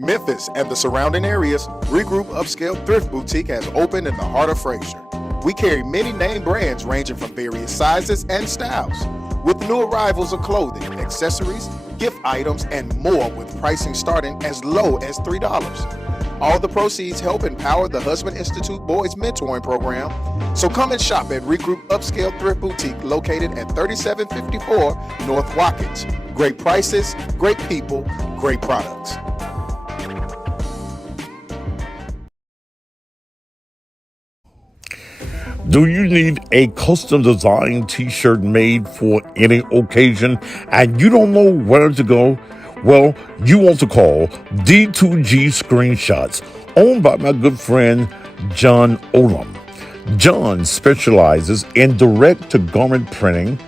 Memphis and the surrounding areas, Regroup Upscale Thrift Boutique has opened in the heart of Frazier. We carry many name brands ranging from various sizes and styles, with new arrivals of clothing, accessories, gift items, and more with pricing starting as low as $3. All the proceeds help empower the Husband Institute Boys Mentoring Program. So come and shop at Regroup Upscale Thrift Boutique located at 3754 North Watkins. Great prices, great people, great products. Do you need a custom designed t-shirt made for any occasion and you don't know where to go? Well, you want to call D2G Screenshots, owned by my good friend John Olam. John specializes in direct-to-garment printing.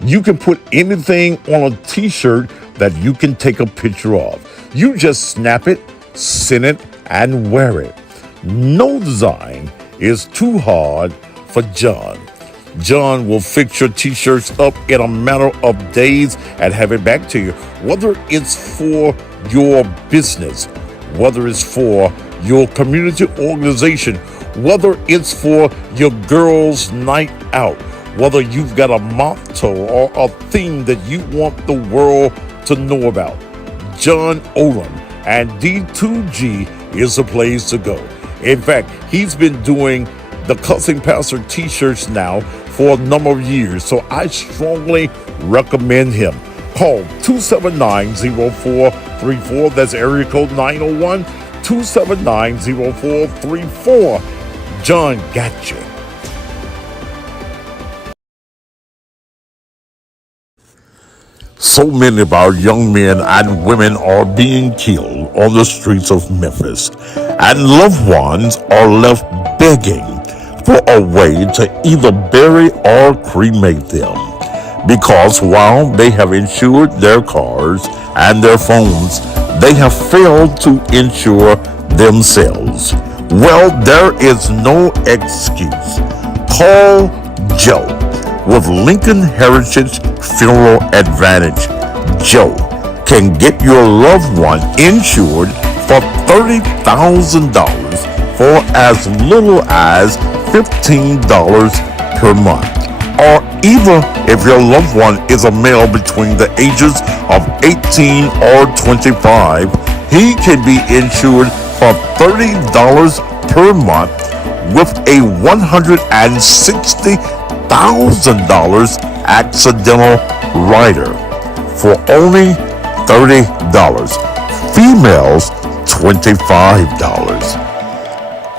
You can put anything on a t-shirt that you can take a picture of. You just snap it, send it, and wear it. No design is too hard for John. John will fix your t-shirts up in a matter of days and have it back to you. Whether it's for your business, whether it's for your community organization, whether it's for your girls' night out, whether you've got a motto or a theme that you want the world to know about, John Olam and D2G is the place to go. In fact, he's been doing the Cussing Pastor t-shirts now for a number of years, so I strongly recommend him. Call 279-0434. That's area code 901-279-0434. John got you. So many of our young men and women are being killed on the streets of Memphis, and loved ones are left begging for a way to either bury or cremate them, because while they have insured their cars and their phones, they have failed to insure themselves. Well, there is no excuse. Call Joe with Lincoln Heritage Funeral Advantage. Joe can get your loved one insured for $30,000 for as little as $15 per month. Or even if your loved one is a male between the ages of 18 or 25, he can be insured for $30 per month with a $160,000 accidental rider for only $30. Females, $25.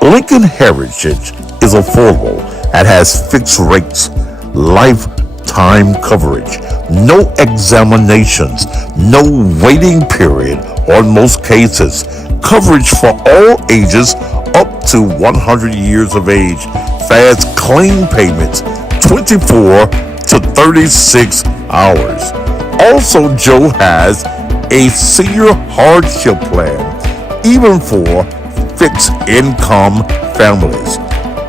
Lincoln Heritage is affordable and has fixed rates, lifetime coverage, no examinations, no waiting period on most cases, coverage for all ages up to 100 years of age, fast claim payments, 24 to 36 hours. Also, Joe has a senior hardship plan, even for fixed income families.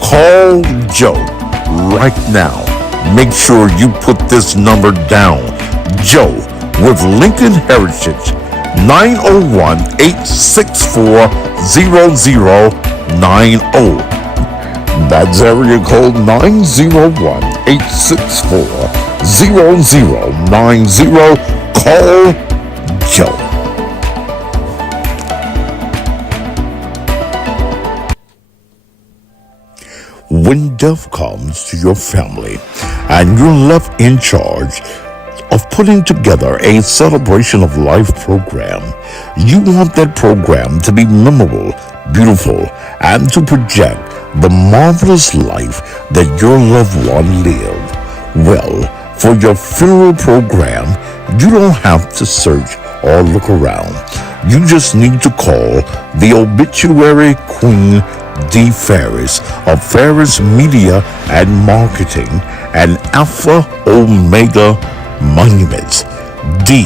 Call Joe right now. Make sure you put this number down. Joe with Lincoln Heritage, 901-864-0090. That's area code 901-864-0090. Call Joe. When death comes to your family and you're left in charge of putting together a celebration of life program, you want that program to be memorable, beautiful, and to project the marvelous life that your loved one lived. Well, for your funeral program, you don't have to search or look around. You just need to call the obituary queen, D. Ferris of Ferris Media and Marketing and Alpha Omega Monuments. D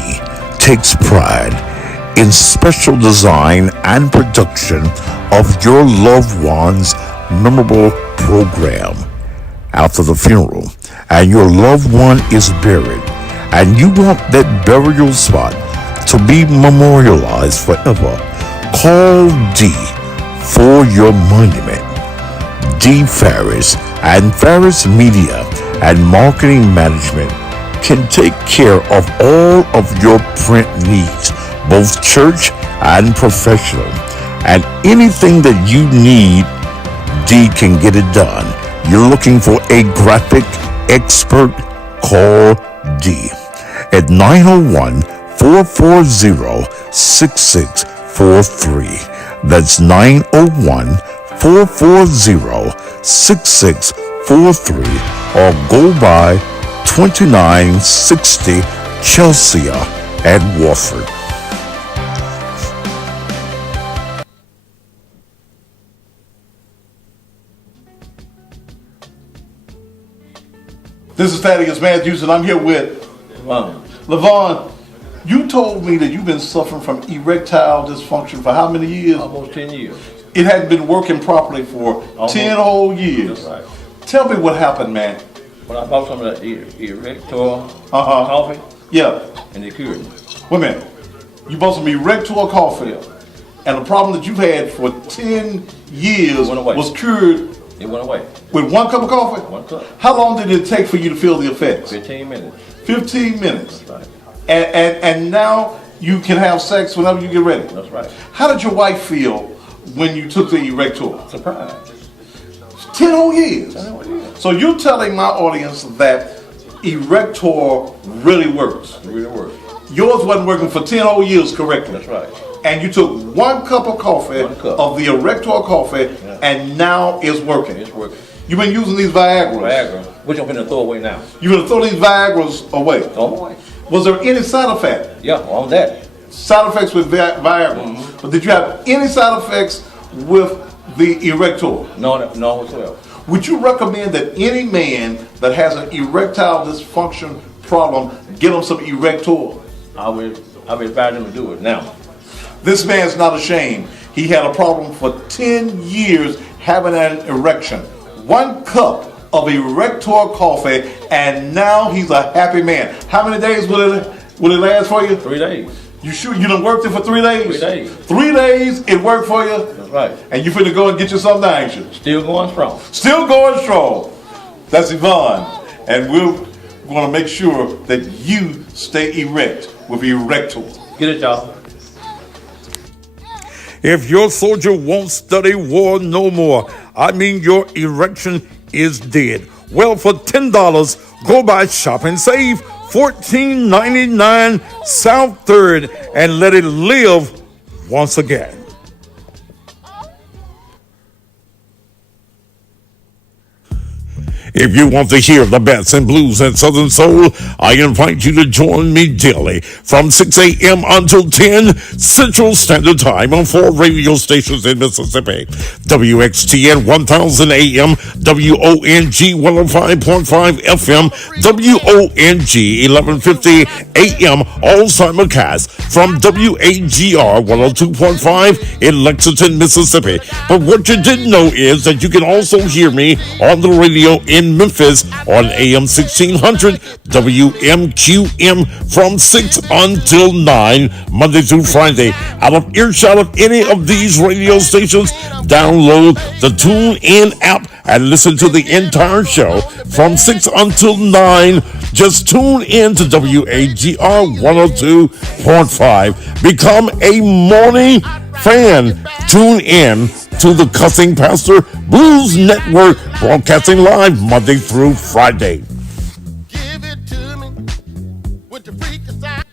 takes pride in special design and production of your loved one's memorable program. After the funeral and your loved one is buried and you want that burial spot to be memorialized forever, Call D for your monument. D. Ferris and Ferris Media and Marketing Management can take care of all of your print needs, both church and professional. And anything that you need, D can get it done. You're looking for a graphic expert? Call D at 901-440-6643. That's 901-440-6643, or go by 2960 Chelsea at Wofford. This is Thaddeus Matthews, and I'm here with Levon. You told me that you've been suffering from erectile dysfunction for how many years? Almost 10 years. It hadn't been working properly for 10 whole years. That's right. Tell me what happened, man. When I bought some of that erector coffee, Yeah. and it cured me. Wait a minute. You bought some erector coffee, and the problem that you've had for 10 years Went away. was cured It went away. with 1 cup of coffee? 1 cup. How long did it take for you to feel the effects? 15 minutes. 15 minutes. That's right. And now you can have sex whenever you get ready. That's right. How did your wife feel when you took the erector? Surprise. 10 whole years. I know what it is. So you're telling my audience that erector really works. It really works. Yours wasn't working for 10 whole years correctly. That's right. And you took 1 cup of coffee, 1 cup. of the erector coffee, and now it's working. It's working. You've been using these Viagra's. Viagra, which I'm going to throw away now. You're going to throw these Viagra's away. Throw them away. Was there any side effect? Yeah, on that. Side effects with Viagra. But did you have any side effects with the erector? No whatsoever. Would you recommend that any man that has an erectile dysfunction problem get him some erector? I would advise them to do it now. This man's not ashamed. He had a problem for 10 years having an erection. 1 cup of erector coffee, and now he's a happy man. How many days will it last for you? 3 days. You sure you done worked it for 3 days? 3 days. 3 days it worked for you? That's right. And you finna go and get you something now, ain't you? Still going strong. Still going strong. That's Yvonne. And we're going to make sure that you stay erect with erector. Get it, y'all. If your soldier won't study war no more, I mean your erection is dead. Well, for $10, go by Shop and Save, $14.99 South 3rd, and let it live once again. If you want to hear the best in blues and southern soul, I invite you to join me daily from 6 a.m. until 10 Central Standard Time on 4 radio stations in Mississippi. WXTN 1000 AM, WONG 105.5 FM, WONG 1150 AM, all simulcast from WAGR 102.5 in Lexington, Mississippi. But what you didn't know is that you can also hear me on the radio in Memphis on AM 1600 WMQM from 6 until 9 Monday through Friday. Out of earshot of any of these radio stations, download the TuneIn app and listen to the entire show from 6 until 9. Just tune in to WAGR 102.5. Become a morning fan. Tune in to the Cussing Pastor Blues Network, broadcasting live Monday through Friday. Give it to me with the freak aside.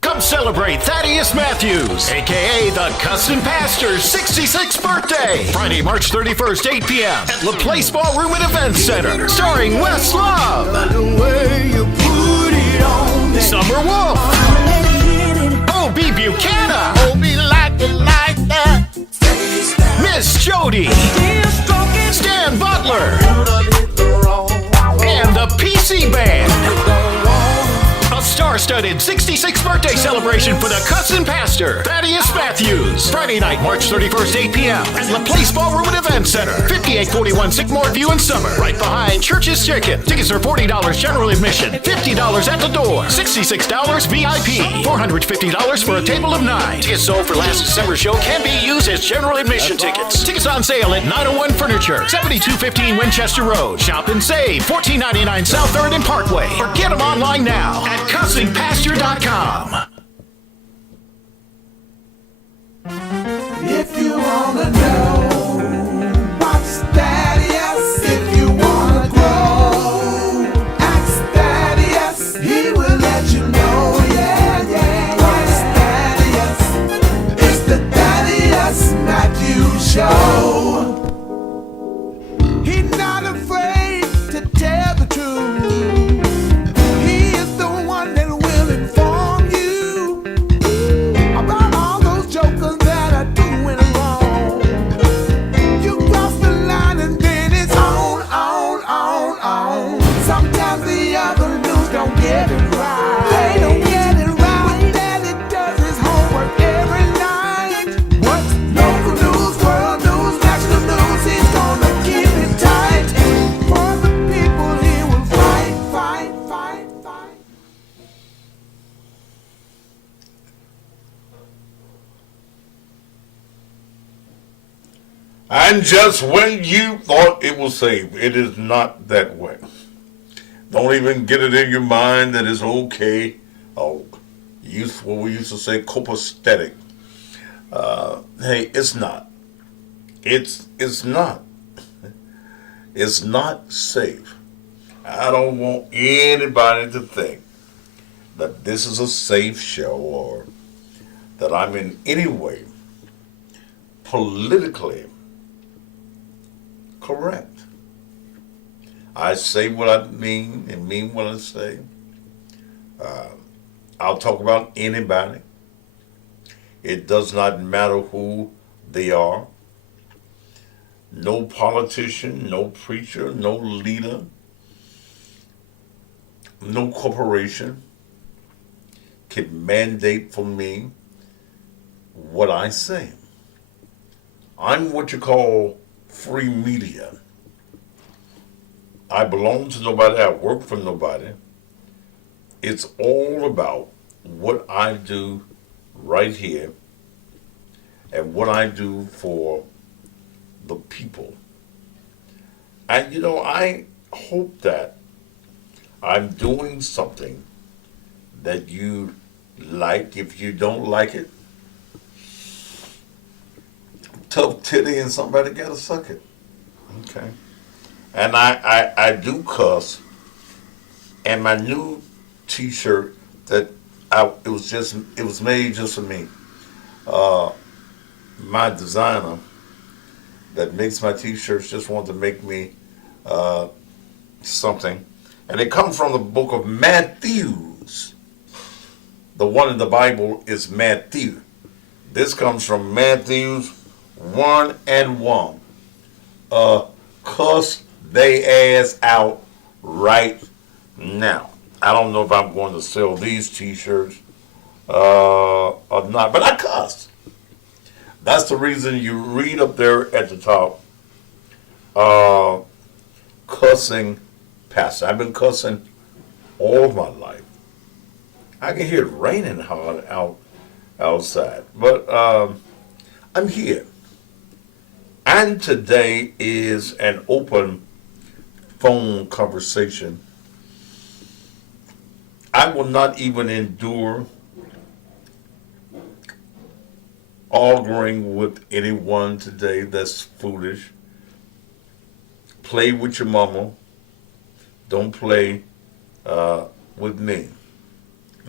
Come celebrate Thaddeus Matthews, a.k.a. the Cussing Pastor's 66th birthday. Friday, March 31st, 8 p.m. at La Place Ballroom and Event Center. Starring Wes Love, Summer Wolf, O.B. Buchanan, Miss Jody, Stan Butler, and the PC Band. A star-studded 66th birthday birthday celebration for the cousin pastor, Thaddeus Matthews. Friday night, March 31st, 8 p.m. at La Place Ballroom and Event Center, 5841 Sycamore View in Summer, right behind Church's Chicken. Tickets are $40 general admission, $50 at the door, $66 VIP, $450 for a table of 9. Tickets sold for last December show can be used as general admission tickets. Tickets on sale at 901 Furniture, 7215 Winchester Road. Shop and save, $14.99 South 3rd and Parkway. Or get them online now at cousinpasture.com. If you wanna know what's Thaddeus, if you wanna grow, ask Thaddeus, he will let you know, yeah. What's Thaddeus? It's the Thaddeus Matthews Show. He's not afraid to tell the truth. He is the one that will inform you about all those jokers that are doing wrong. You cross the line and then it's on. Sometimes the other news don't get it right. They don't get it right. What Daddy does his homework every night. What's local news, world news, national news, he's gonna keep it tight. For the people he will fight. And just when you thought it was safe, it is not that way. Don't even get it in your mind that it's okay. Oh, what we used to say, copacetic. Hey, it's not. It's not. It's not safe. I don't want anybody to think that this is a safe show or that I'm in any way politically correct. I say what I mean and mean what I say. I'll talk about anybody. It does not matter who they are. No politician, no preacher, no leader, no corporation can mandate for me what I say. I'm what you call free media. I belong to nobody. I work for nobody. It's all about what I do right here and what I do for the people. And I hope that I'm doing something that you like. If you don't like it, tough titty and somebody gotta suck it. Okay. And I do cuss. And my new t-shirt that it was made just for me. My designer that makes my t-shirts just wanted to make me something. And it comes from the book of Matthews. The one in the Bible is Matthew. This comes from Matthews 1:1. Cuss they ass out right now. I don't know if I'm going to sell these t-shirts or not, but I cuss. That's the reason you read up there at the top, cussing pastor. I've been cussing all my life. I can hear it raining hard outside, but I'm here. And today is an open phone conversation. I will not even endure arguing with anyone today that's foolish. Play with your mama. Don't play with me.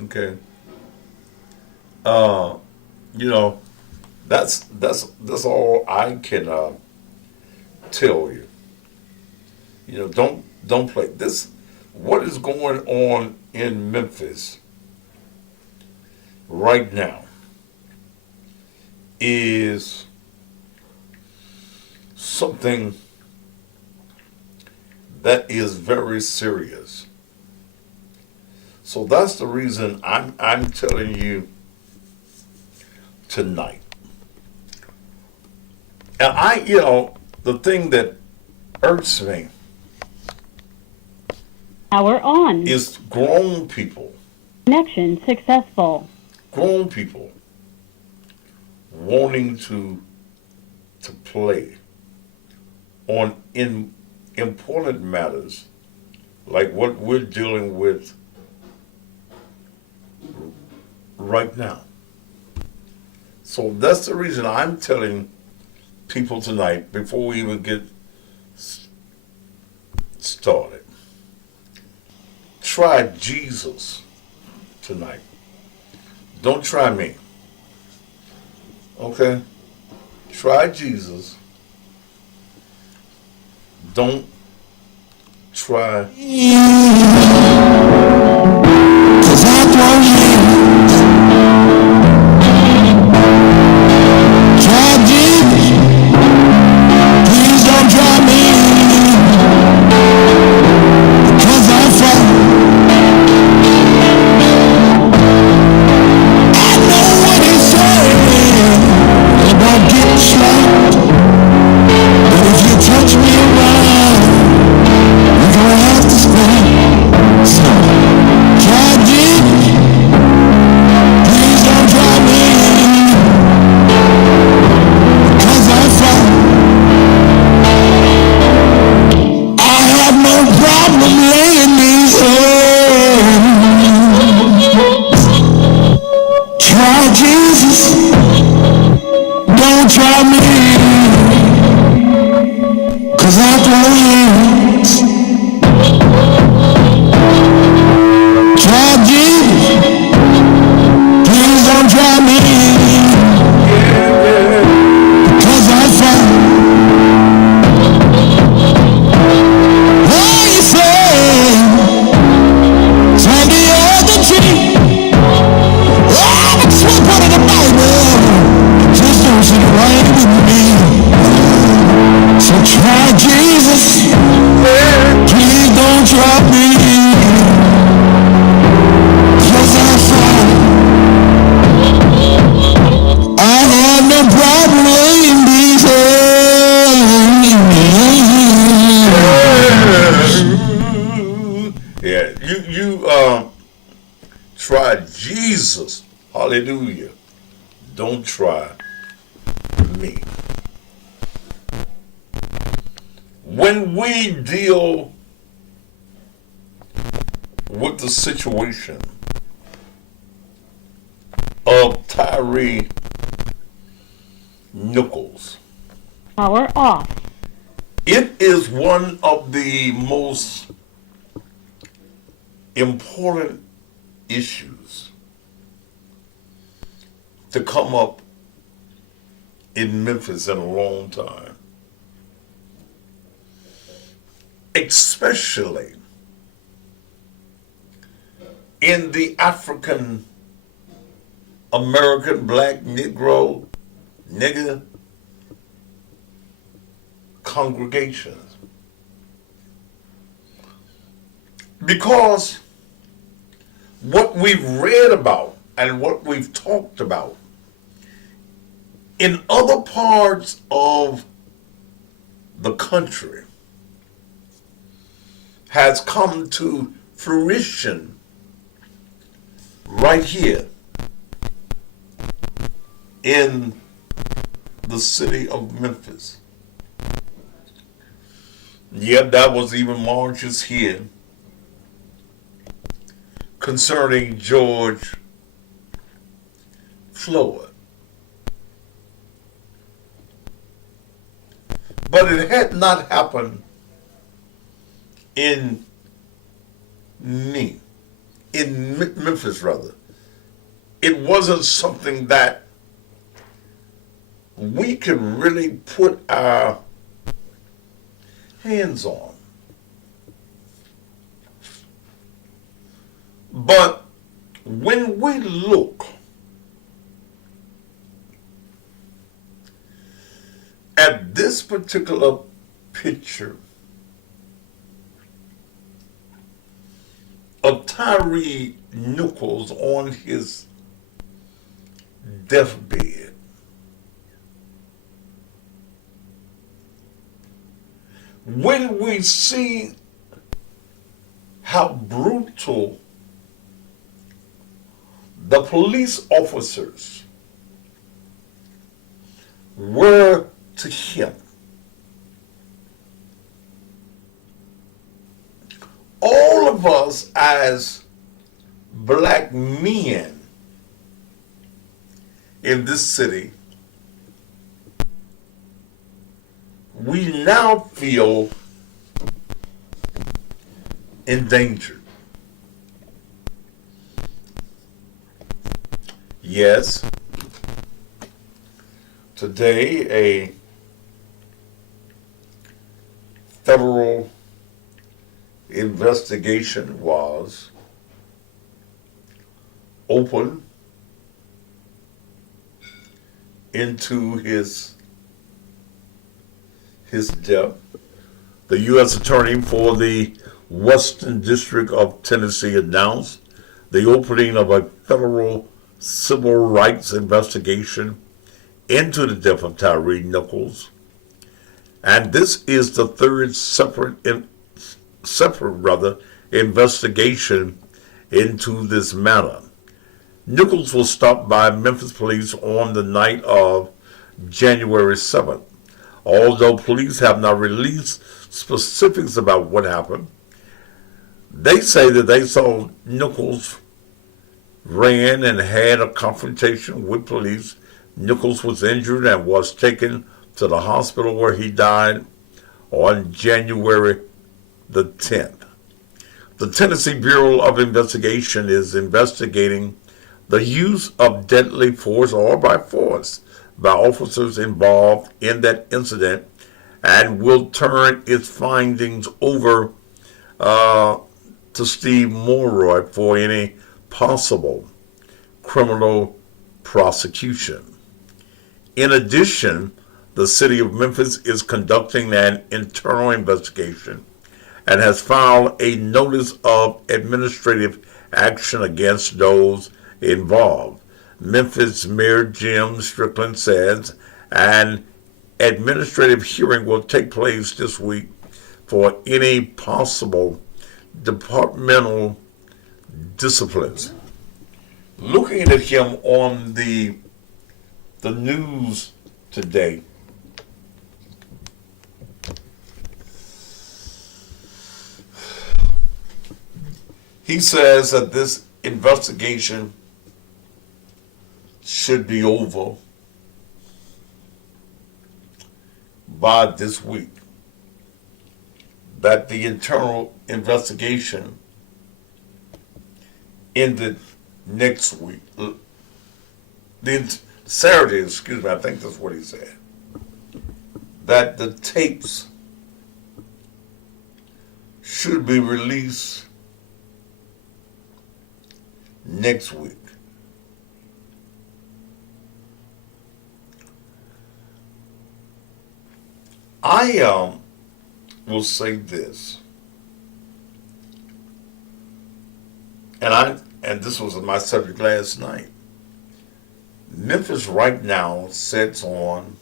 Okay. That's all I can tell you. Don't play this. What is going on in Memphis right now is something that is very serious. So that's the reason I'm telling you tonight. And the thing that irks me Power on. is grown people Connection successful. wanting to play on important matters like what we're dealing with right now. So that's the reason I'm telling people tonight, before we even get started, try Jesus tonight. Don't try me. Okay? Try Jesus. Don't try. Try Jesus. Hallelujah. Don't try me. When we deal with the situation of Tyre Nichols, Power off. it is one of the most important issues to come up in Memphis in a long time, especially in the African American black Negro nigger congregations, because what we've read about and what we've talked about in other parts of the country has come to fruition right here in the city of Memphis. Yet that was even marches here concerning George Floyd. But it had not happened in Memphis rather. It wasn't something that we could really put our hands on. But when we look at this particular picture of Tyre Nichols on his deathbed, when we see how brutal the police officers were to him, all of us as black men in this city, we now feel endangered. Yes, today a federal investigation was opened into his death. The U.S. Attorney for the Western District of Tennessee announced the opening of a federal civil rights investigation into the death of Tyre Nichols. And this is the third separate investigation into this matter. Nichols was stopped by Memphis police on the night of January 7th. Although police have not released specifics about what happened, they say that they saw Nichols ran and had a confrontation with police. Nichols was injured and was taken to the hospital where he died on January the 10th. The Tennessee Bureau of Investigation is investigating the use of deadly force or by force by officers involved in that incident and will turn its findings over to Steve Mulroy for any possible criminal prosecution. In addition, the city of Memphis is conducting an internal investigation and has filed a notice of administrative action against those involved. Memphis Mayor Jim Strickland says an administrative hearing will take place this week for any possible departmental disciplines. Looking at him on the news today, he says that this investigation should be over by this week. That the internal investigation ended next week. Saturday, excuse me, I think that's what he said. That the tapes should be released next week. I will say this, and this was my subject last night. Memphis right now sits on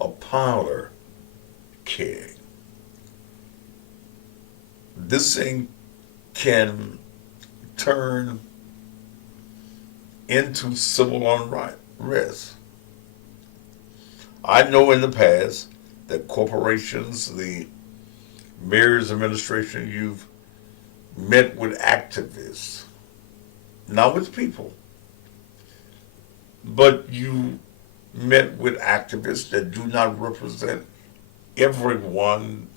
a powder keg. This thing can turn into civil unrest. I know in the past that corporations, the mayor's administration, you've met with activists, not with people, but you met with activists that do not represent everyone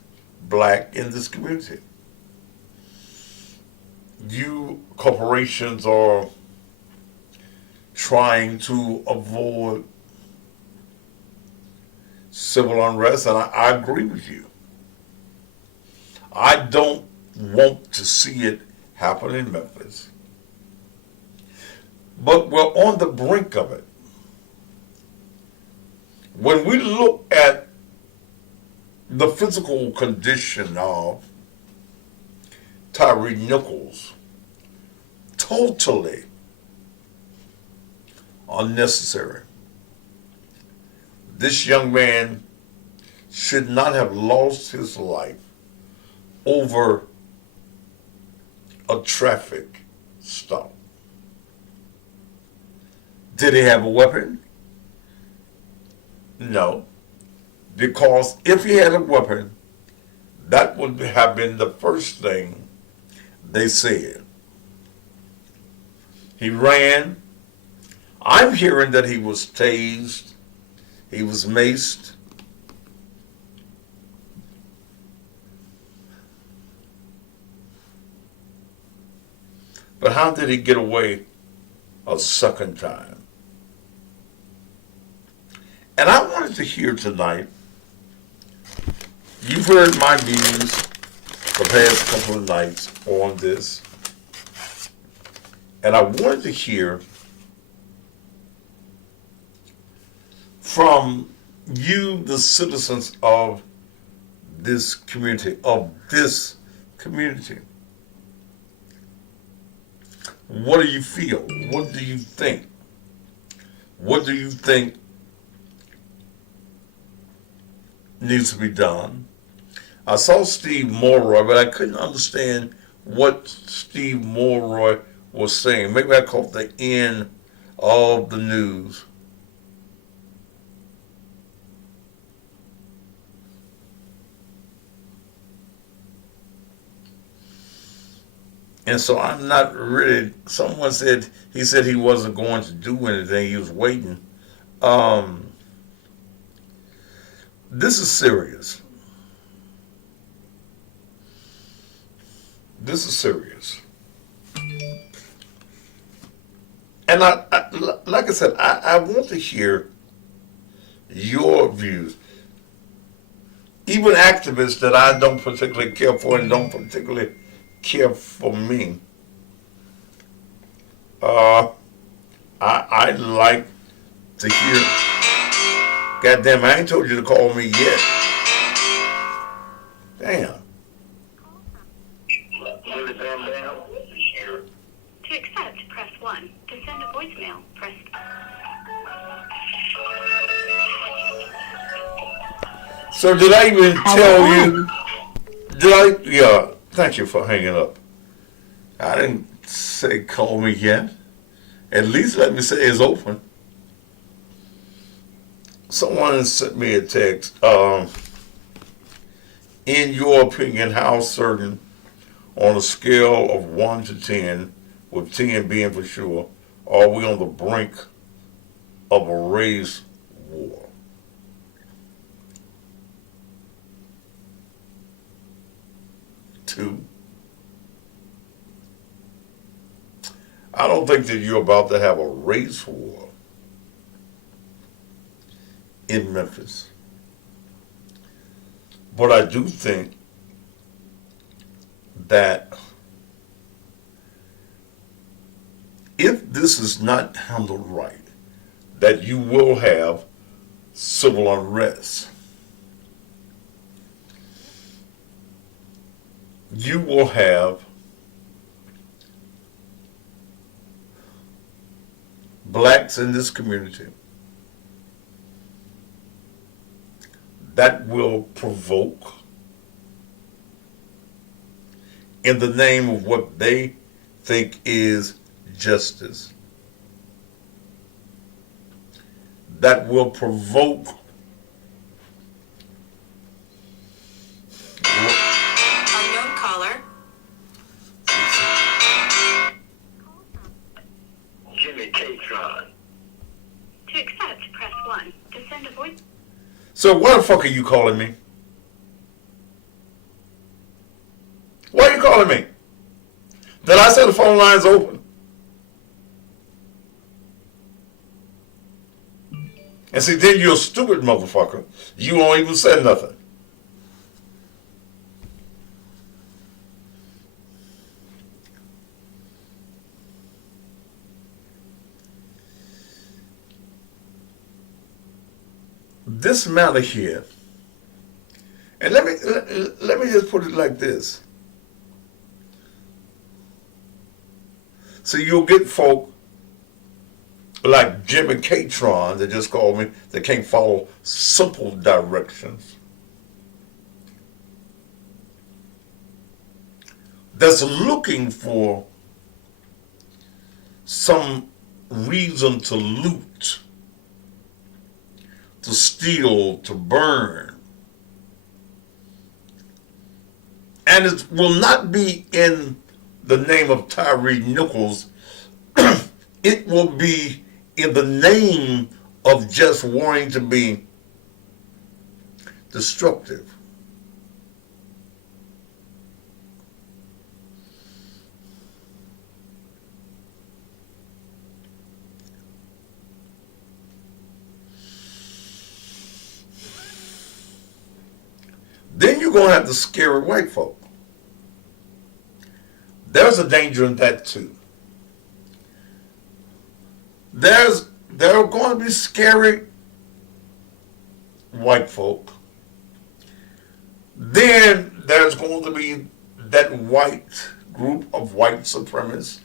black in this community. You corporations are trying to avoid civil unrest, and I agree with you. I don't want to see it happen in Memphis, but we're on the brink of it. When we look at the physical condition of Tyre Nichols. Totally unnecessary. This young man should not have lost his life over a traffic stop. Did he have a weapon? No. Because if he had a weapon, that would have been the first thing they said. He ran. I'm hearing that he was tased, he was maced. But how did he get away a second time? And I wanted to hear tonight, you've heard my views the past couple of nights on this, and I wanted to hear from you, the citizens of this community, What do you feel? What do you think? What do you think needs to be done? I saw Steve Mulroy, but I couldn't understand what Steve Mulroy was saying. Maybe I caught the end of the news. And so I'm not really, someone said, he said he wasn't going to do anything, he was waiting. This is serious. This is serious. And like I said, I want to hear your views. Even activists that I don't particularly care for and don't particularly care for me. I'd like to hear. Goddamn, I ain't told you to call me yet. Damn. To accept, press 1. To send a voicemail, press... So did I even tell you? Did I? Yeah. Thank you for hanging up. I didn't say call me yet. At least let me say it's open. Someone sent me a text. In your opinion, how certain, on a scale of 1 to 10, with 10 being for sure, are we on the brink of a race war? Two. I don't think that you're about to have a race war in Memphis. But I do think that if this is not handled right, that you will have civil unrest. You will have blacks in this community that will provoke, in the name of what they think is justice, that will provoke Unknown caller. Jimmy Catron. To accept, press 1. To send a voice... So why the fuck are you calling me? Why are you calling me? Did I say the phone line's open? And see, then you're a stupid motherfucker. You won't even say nothing. This matter here, and let me just put it like this. So you'll get folk like Jimmy Catron that just called me that can't follow simple directions. That's looking for some reason to loot, to steal, to burn. And it will not be in the name of Tyre Nichols. It will be in the name of just wanting to be destructive. Then you're going to have the scary white folk. There's a danger in that too. There are going to be scary white folk. Then there's going to be that white group of white supremacists.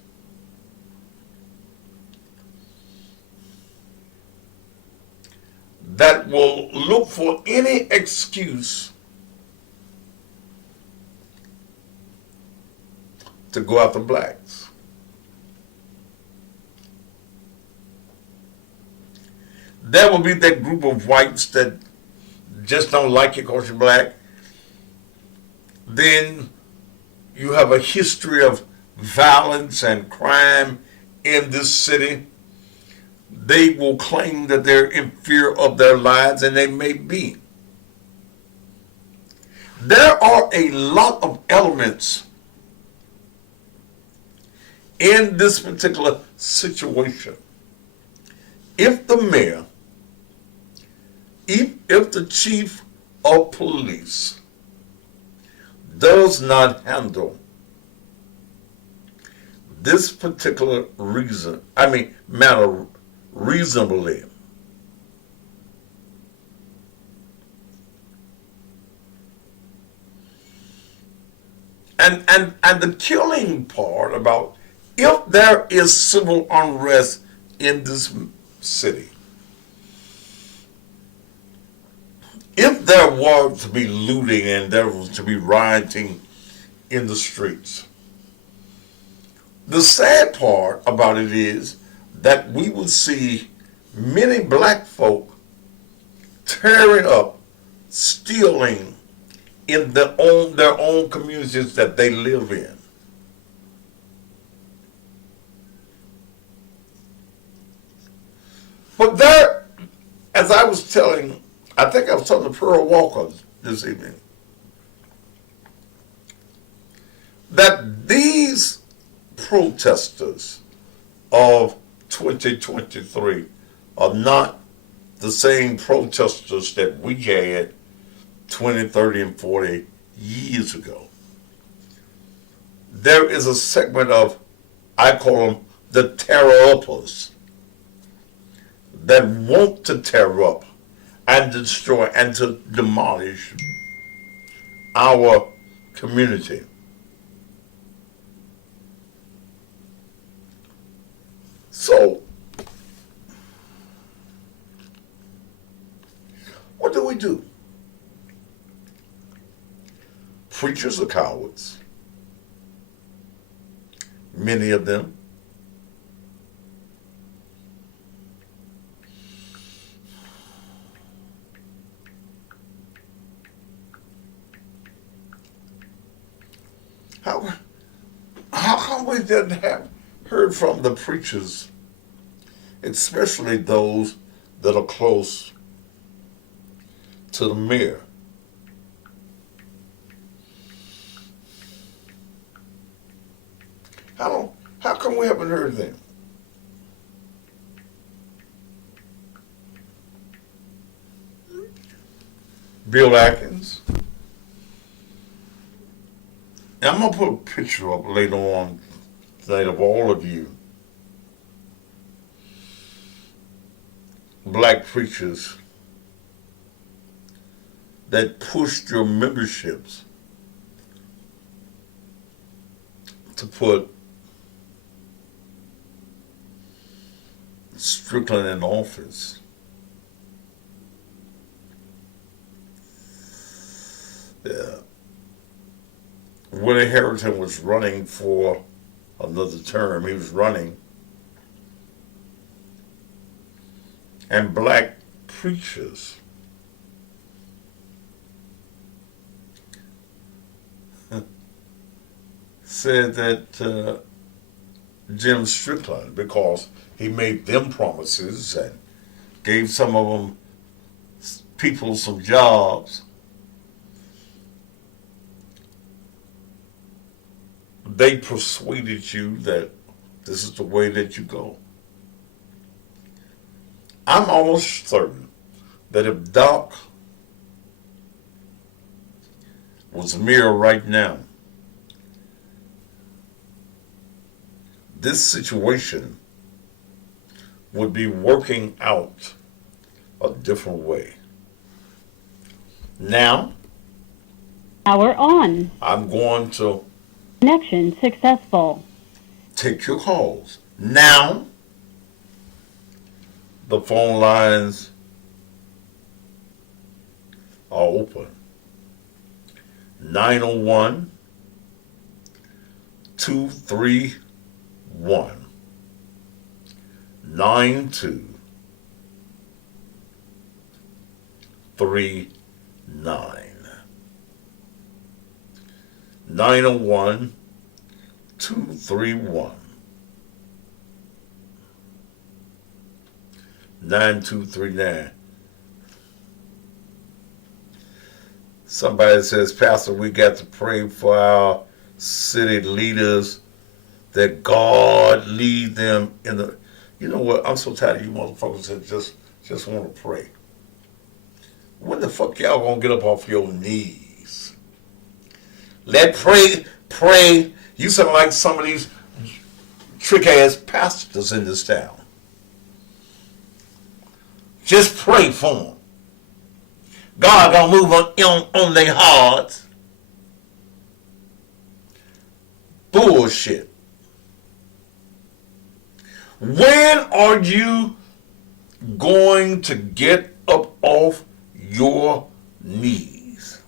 That will look for any excuse to go after blacks. There will be that group of whites that just don't like you because you're black. Then you have a history of violence and crime in this city. They will claim that they're in fear of their lives, and they may be. There are a lot of elements in this particular situation. If the mayor, if the chief of police does not handle this particular matter reasonably, and the killing part about if there is civil unrest in this city, if there was to be looting and there was to be rioting in the streets, the sad part about it is that we would see many black folk tearing up, stealing in their own communities that they live in. But there, as I was telling, I think I was telling Pearl Walker this evening, that these protesters of 2023 are not the same protesters that we had 20, 30, and 40 years ago. There is a segment of, I call them the terror-uppers, that want to tear up and destroy and to demolish our community. So, what do we do? Preachers are cowards. Many of them. How come we didn't have heard from the preachers, especially those that are close to the mayor? How come we haven't heard them? Bill Atkins. And I'm going to put a picture up later on tonight of all of you black preachers that pushed your memberships to put Strickland in office, Willie Harrington was running for another term. He was running, and black preachers said that Jim Strickland, because he made them promises and gave some of them people some jobs, they persuaded you that this is the way that you go. I'm almost certain that if Doc was mayor right now, this situation would be working out a different way. Now, Power on. I'm going to Connection successful. take your calls. Now, the phone lines are open. 901 231 9239. 901 231 9239. Somebody says, Pastor, we got to pray for our city leaders that God lead them in the. You know what? I'm so tired of you motherfuckers that just want to pray. When the fuck y'all gonna get up off your knees? Let pray. You sound like some of these trick ass pastors in this town. Just pray for them. God gonna move on their hearts. Bullshit. When are you going to get up off your knees?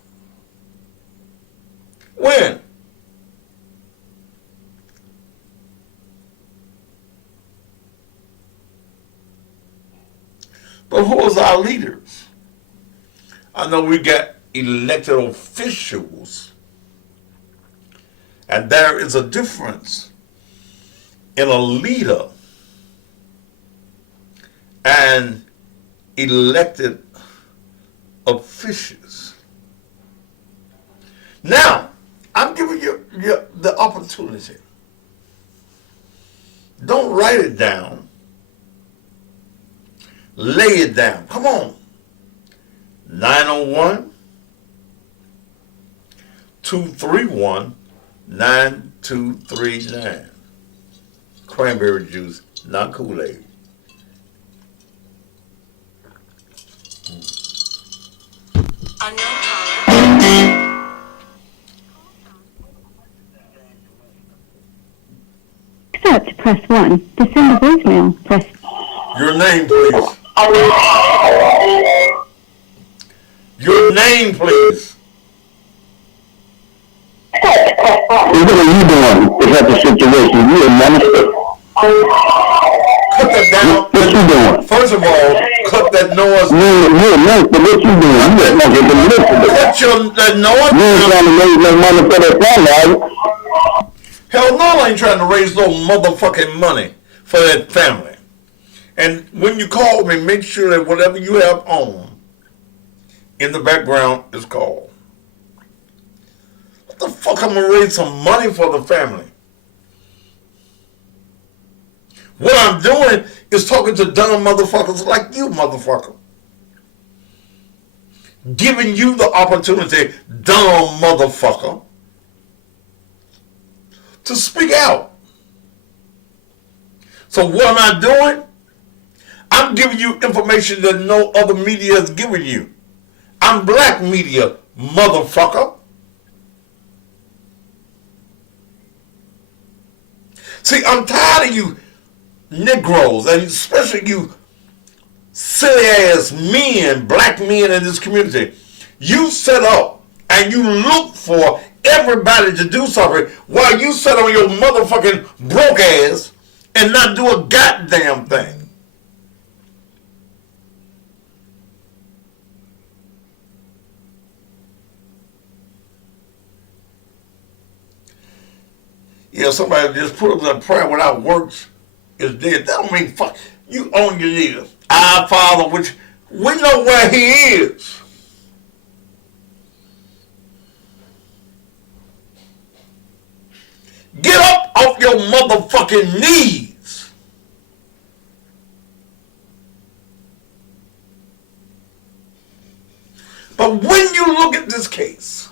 When? But who is our leaders? I know we got elected officials, and there is a difference in a leader and elected officials. Now, I'm giving you the opportunity. Don't write it down. Lay it down. Come on. 901 231 9239. Cranberry juice, not Kool-Aid. Accept, press 1. To send a voicemail, press. Your name, please. Your name, please. What are you doing to help the situation? You a minister. Cut that down. What you doing? First of all, cut that noise. You're a minister. What you doing? You a minister. Cut that noise. You ain't trying to raise no money for that family, are you? Hell no, I ain't trying to raise no motherfucking money for that family. And when you call me, make sure that whatever you have on in the background is called. What the fuck I'm gonna raise some money for the family? What I'm doing is talking to dumb motherfuckers like you, motherfucker. Giving you the opportunity, dumb motherfucker, to speak out. So what am I doing? I'm giving you information that no other media is giving you. I'm black media, motherfucker. See, I'm tired of you Negroes, and especially you silly ass men, black men in this community, you set up and you look for everybody to do something while you sit on your motherfucking broke ass and not do a goddamn thing. Yeah, somebody just put up a prayer without works is dead. That don't mean fuck. You on your knees. Our Father, which we know where He is. Get up off your motherfucking knees. But when you look at this case,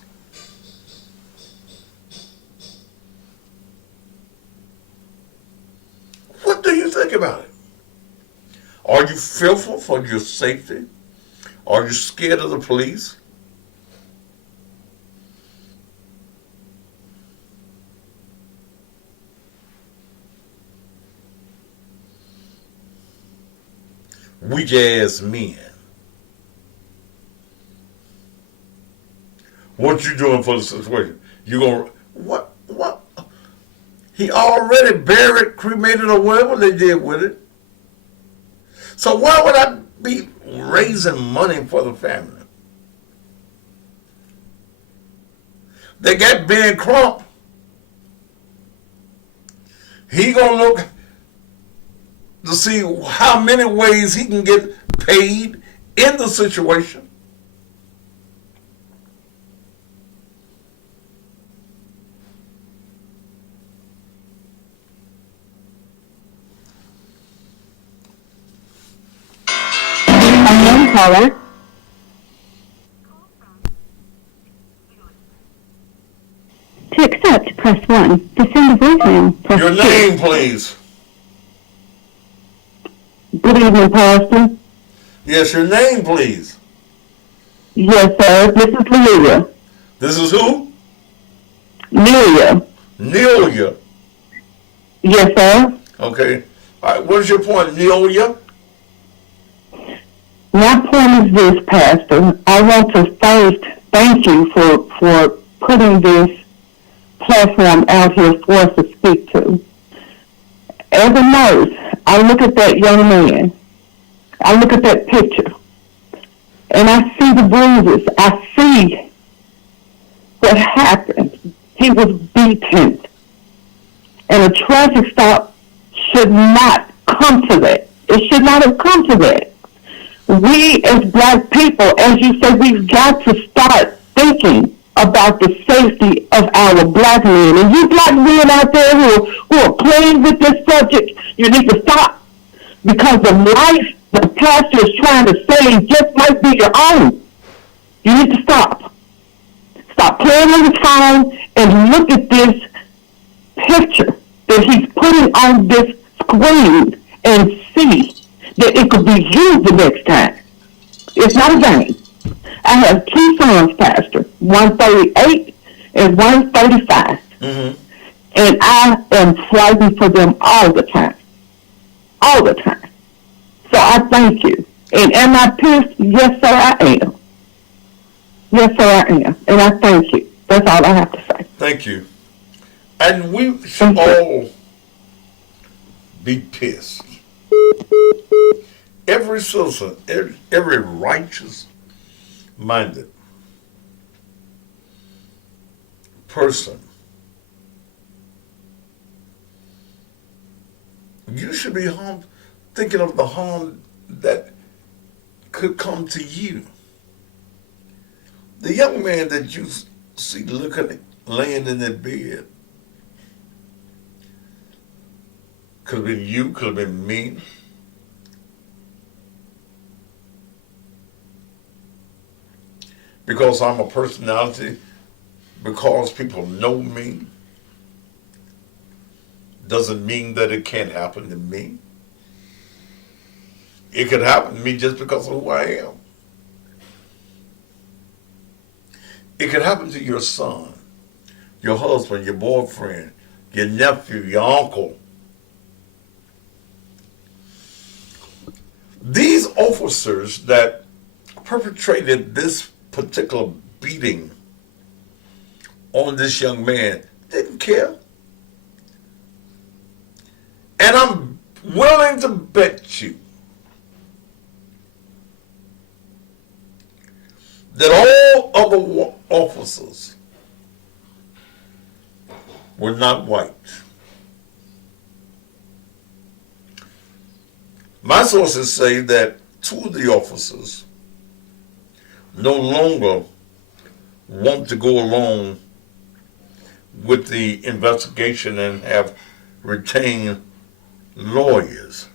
what do you think about it? Are you fearful for your safety? Are you scared of the police? Weak ass men. What you doing for the situation? You gonna what? He already buried, cremated, or whatever they did with it. So why would I be raising money for the family? They got Ben Crump. He gonna look to see how many ways he can get paid in the situation. Unknown caller. To accept, press 1. To send a voicemail, press 2. Your name, please. Good evening, Pastor. Yes, your name, please. Yes, sir. This is Leah. This is who? Leah. Nelia. Yes, sir. Okay. All right. What is your point, Nelia? My point is this, Pastor. I want to first thank you for putting this platform out here for us to speak to. As a nurse, I look at that young man. I look at that picture. And I see the bruises. I see what happened. He was beaten. And a traffic stop should not come to that. It should not have come to that. We as black people, as you said, we've got to start thinking about the safety of our black men. And you black men out there who are playing with this subject, you need to stop. Because the life the pastor is trying to save just might be your own. You need to stop. Stop playing on the phone and look at this picture that he's putting on this screen and see that it could be you the next time. It's not a game. I have two sons, Pastor, one 38 and one 35. Mm-hmm. And I am fighting for them all the time. All the time. So I thank you. And am I pissed? Yes, sir, I am. Yes, sir, I am. And I thank you. That's all I have to say. Thank you. And we should all be pissed. Every citizen, every righteous-minded person, you should be thinking of the harm that could come to you. The young man that you see laying in that bed could have been you, could have been me. Because I'm a personality, because people know me, doesn't mean that it can't happen to me. It could happen to me just because of who I am. It could happen to your son, your husband, your boyfriend, your nephew, your uncle. These officers that perpetrated this particular beating on this young man didn't care. And I'm willing to bet you that all other officers were not white. My sources say that two of the officers no longer want to go along with the investigation and have retained lawyers.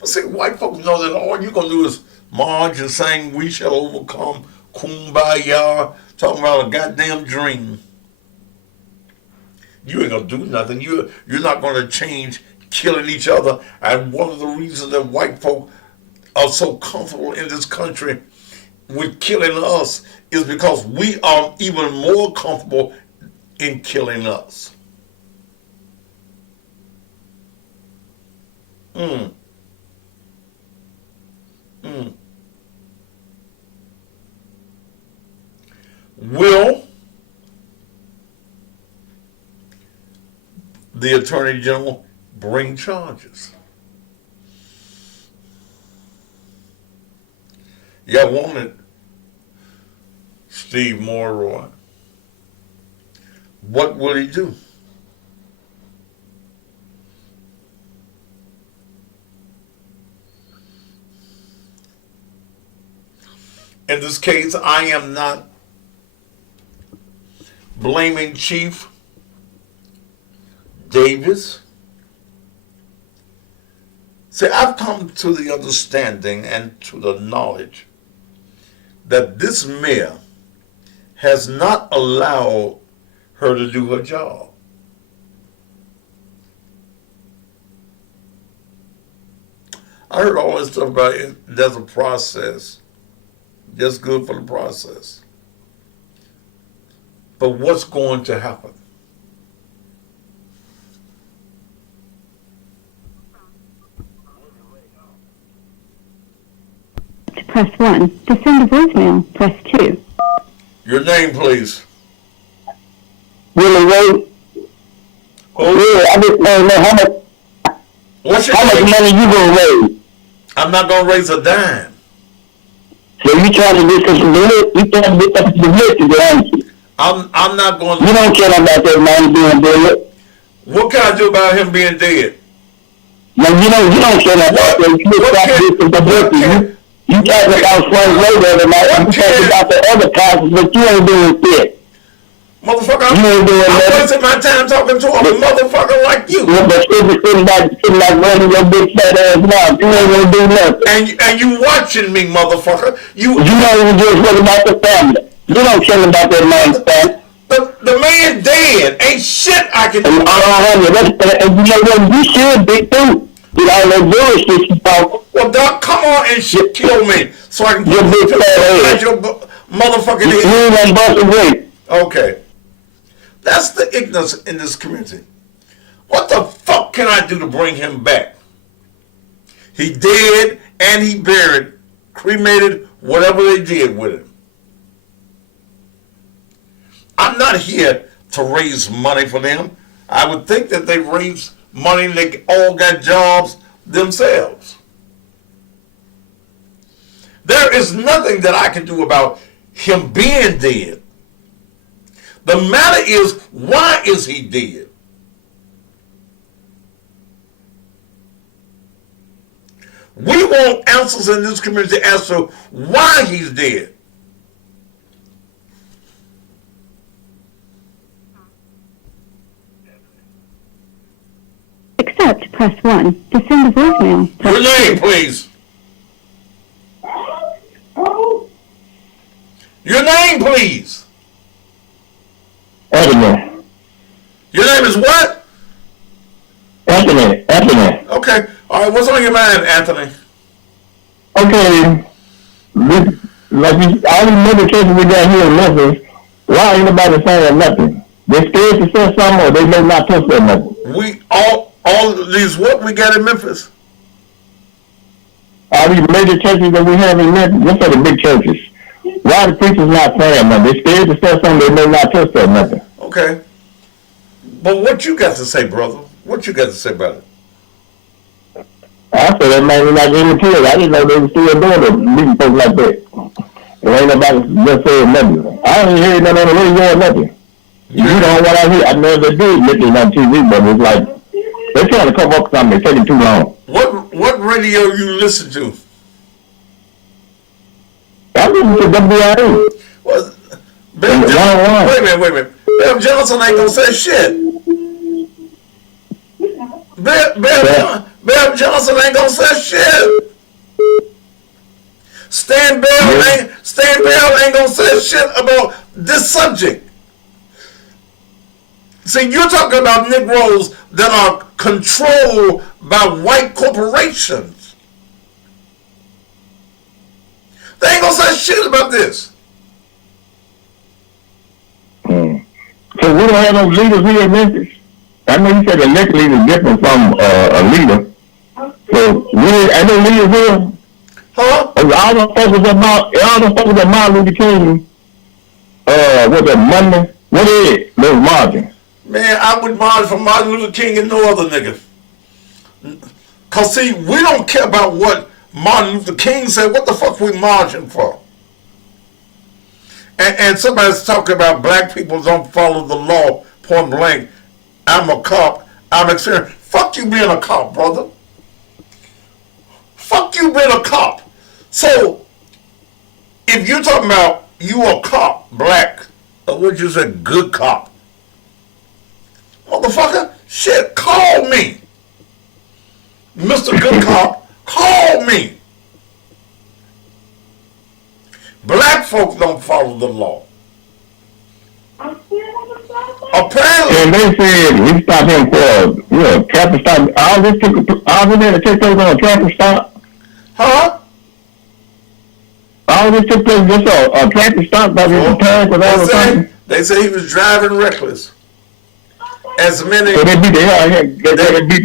But see, white folks know that all you're going to do is march and sing, "We shall overcome," kumbaya, talking about a goddamn dream. You ain't going to do nothing. You're not going to change killing each other. And one of the reasons that white folk are so comfortable in this country with killing us is because we are even more comfortable in killing us. Will the Attorney General bring charges? Y'all wanted Steve Morrow. What will he do? In this case, I am not blaming Chief Davis. See, I've come to the understanding and to the knowledge that this mayor has not allowed her to do her job. I heard all this stuff about it. There's a process. Just good for the process. But what's going to happen? To press 1. To send a voicemail, press 2. Your name, please. Really, Ray? Yeah, I just want to know how much money you gonna raise? I'm not gonna raise a dime. So you trying to get some you trying to get some publicity, aren't you? I'm not going to... You don't care about that man being dead. What can I do about him being dead? No, you don't care about that. You just trying to get some publicity. You talking about Frank Ray every night. You talking about the other causes, but you ain't doing shit. Motherfucker, I'm wasting my time talking to a motherfucker like you. Yeah, but sitting like running your big fat ass mouth. You ain't gonna do nothing. And you watching me, motherfucker. You don't even give a fuck about the family. You don't care about that man's family. The man dead. Ain't shit I can do. And you know what? You should be too. You know that bullshit you talk. Well, Doc, come on and kill me so I can your big fat ass. Your motherfucking head. You ain't bust a grape. Okay. That's the ignorance in this community. What the fuck can I do to bring him back? He dead and he buried, cremated, whatever they did with him. I'm not here to raise money for them. I would think that they raise money and they all got jobs themselves. There is nothing that I can do about him being dead. The matter is, why is he dead? We want answers in this community as to why he's dead. Accept, press 1. To send a voicemail, press Your name, please. Your name, please. Anthony. Your name is what? Anthony. Okay. All right. What's on your mind, Anthony? Okay. All the medication we got here in Memphis, why ain't nobody saying nothing? They're scared to say something, or they may not touch that nothing. We all of these what we got in Memphis? All these major churches that we have in Memphis, what's are the big churches? Why are the preachers not saying nothing? They're scared to say something, they may not touch that nothing. Okay. But what you got to say, brother? What you got to say about it? I said that man was not getting killed. I didn't know they were still doing it, meeting folks like that. There ain't nobody just saying nothing. I ain't heard nothing on the radio or nothing. You know what I hear? I know they did mention on TV, but it's like they're trying to come up with something. They're taking too long. What radio you listen to? I listen to WIA. Well, wait a minute. Bill Johnson ain't gonna say shit. Bill Johnson ain't gonna say shit. Stan Bell ain't gonna say shit about this subject. See, you're talking about Negroes that are controlled by white corporations. They ain't gonna say shit about this. So we don't have no leaders here in Memphis. I know you said the next leader is different from a leader. So we ain't no leaders here. Huh? All the folks that Martin Luther King, was it Monday? What is it? Those marching. Man, I would march for Martin Luther King and no other nigga. Cause see, we don't care about what Martin Luther King said. What the fuck we marching for? And somebody's talking about black people don't follow the law, point blank. I'm a cop. I'm experienced. Fuck you being a cop, brother. Fuck you being a cop. So, if you're talking about you a cop, black, or would you say good cop? Motherfucker, shit, call me. Mr. Good Cop, call me. Black folks don't follow the law. Apparently. And they said we stopped him for traffic stop. All this had to take place on a traffic stop. Huh? All this took place just a traffic stop by the tag with all the time. They say he was driving reckless. As many. So they beat the hell out of him. They beat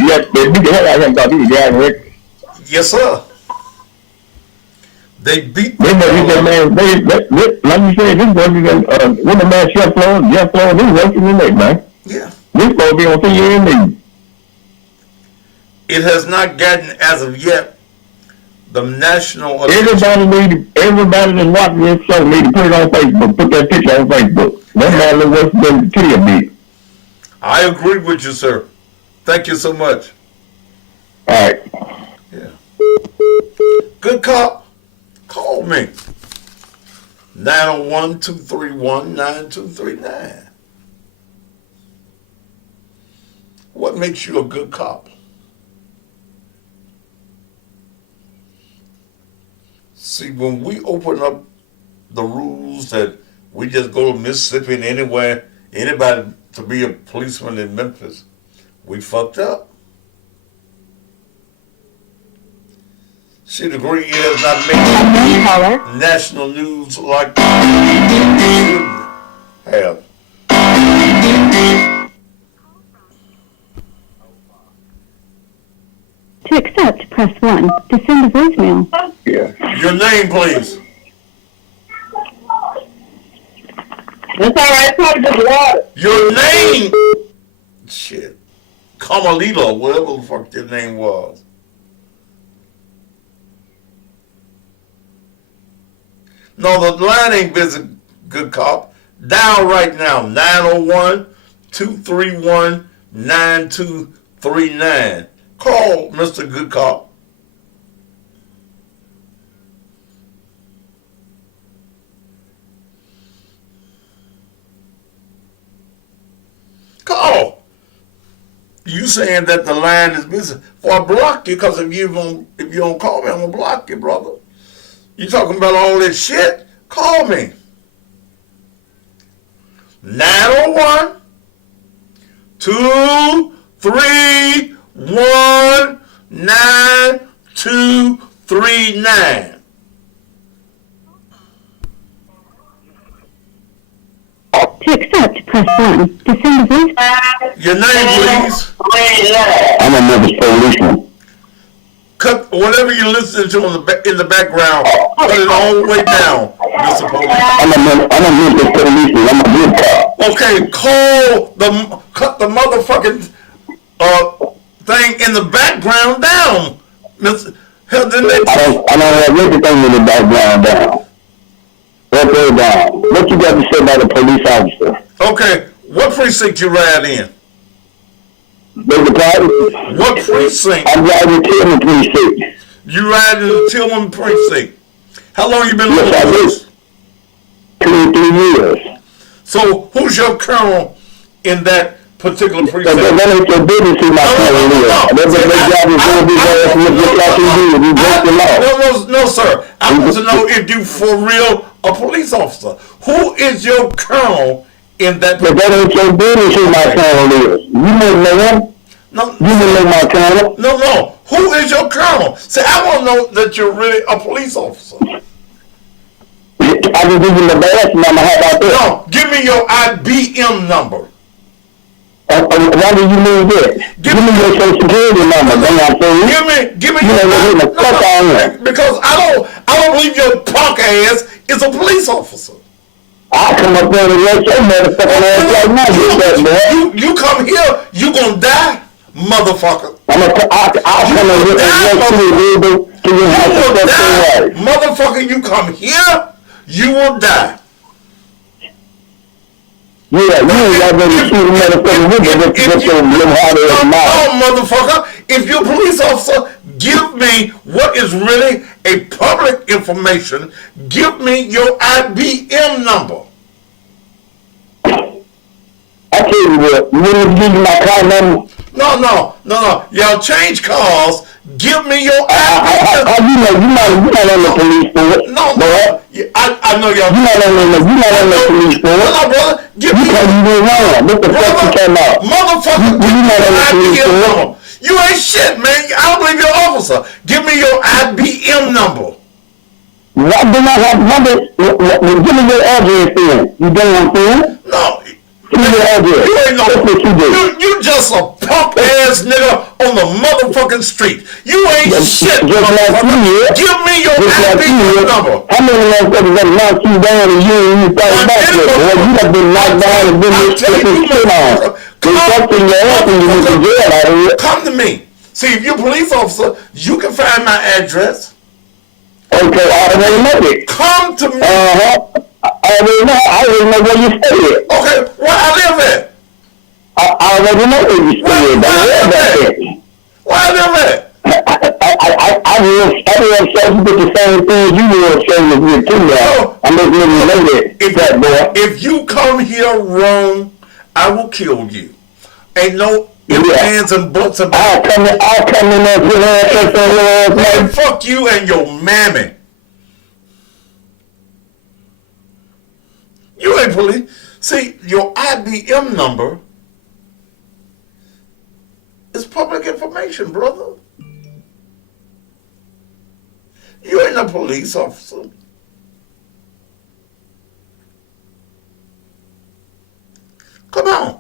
the hell out of him because he was driving reckless. Yes, sir. They beat. They must get that man. Like you said, this boy be when the man Jeff Floyd, he working in there, man. Yeah. This boy be on CNN. It has not gotten as of yet the national. Everybody that's watching this show need to put it on Facebook. Put that picture on Facebook. That man look worse than the Tyre beat. I agree with you, sir. Thank you so much. All right. Yeah. Good cop, call me. 901-231-9239. What makes you a good cop? See, when we open up the rules that we just go to Mississippi and anywhere, anybody to be a policeman in Memphis, we fucked up. See, the Green has not made national news like it should have. To accept, press 1. To send a voicemail. Yeah. Your name, please. That's all right. Probably just water. Your name. Shit. Carmelita, whatever the fuck your name was. No, the line ain't busy, good cop. Dial right now, 901-231-9239. Call Mr. Good Cop. Call. You saying that the line is busy? Well, I block you because if you don't call me, I'm gonna block you, brother. You talking about all this shit? Call me. 901-231-9239. To accept, press 1. To send a voice... Your name, please. I'm a Memphis policeman. Cut whatever you're listening to in the background. Cut it all the way down, Mr. Police. I'm a Memphis policeman. I'm a good cop. Okay, cut the motherfucking thing in the background down, Mr. I don't have everything in the background down. Okay, down. What you got to say about a police officer? Okay, what precinct you ride in? What precinct? I'm riding the Tillman precinct. You ride in the Tillman precinct. How long you been living Yes, with us? 2 3 years. So who's your colonel in that particular precinct? That ain't your business who my colonel is. That's what they got is going to be there just like you do. You break the law. No, sir. I want to know if you for real a police officer. Who is your colonel in that? But that ain't your business who my colonel is. You don't know him. No. You don't know my colonel. No. Who is your colonel? See, I want to know that you're really a police officer. I can give you the badge number. How about that? No, give me your IBM number. Why do you need that? Give me your social security number. Give me your because I don't believe your punk ass is a police officer. I come up there and let your motherfucking ass right now. You come here, you gonna die, motherfucker. I'll come and let you to your house. Motherfucker, you come here, you will die. Yeah, you ain't got ready to shoot a motherfucker with your little hard-ass mouth. No, motherfucker, if you're a police officer, give me what is really a public information. Give me your IBM number. I tell you what, you want to give you my car number? No. Y'all change cars. Give me your IBM number. You're not on the police force. No, I know y'all. You're not on the police force. No, brother. Give me because you did wrong. What the fuck you came out? Motherfucker, you're not on the police force. You ain't shit, man. I don't believe you're an officer. Give me your IBM number. Why do I have number? Give me your address then. You don't want to? No. Give me your address. You ain't no. That's what you do. You just a punk ass nigga on the motherfucking street. You ain't shit, motherfucker. Give me your IBM number. How many motherfuckers have knocked you down and you thought back with? Well, you have been knocked down and been this shit on. Come to me. See, if you're a police officer, you can find my address. Okay, I already know it. Come to me. I already know where you stay at. Okay, where I live at? I already know where you stay at. Where I live at? I will show you the same thing you will show you with too now. I'm just letting you know that, boy. If you come here wrong, I will kill you. Ain't no ifs, ands, and buts about it. I'll come in there and man, fuck you and your mammy. You ain't police. See, your IBM number is public information, brother. You ain't a police officer. Come on.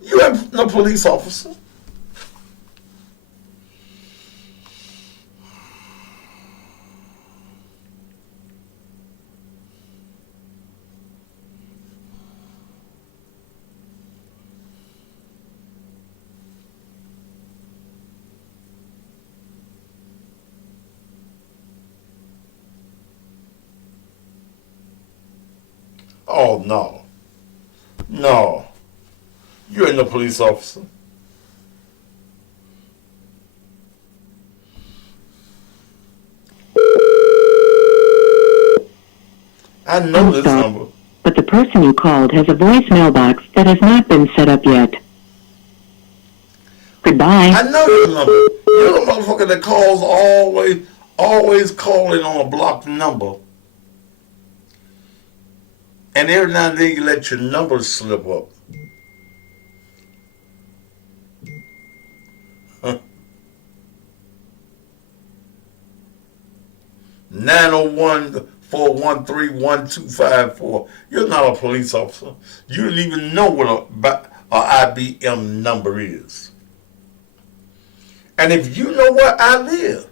You ain't no police officer. Oh, no. No. You ain't no police officer. I know this number. But the person you called has a voicemail box that has not been set up yet. Goodbye. I know your number. You're the motherfucker that calls always calling on a blocked number. And every now and then you let your number slip up. Huh. 901 413-1254. You're not a police officer. You don't even know what a IBM number is. And if you know where I live,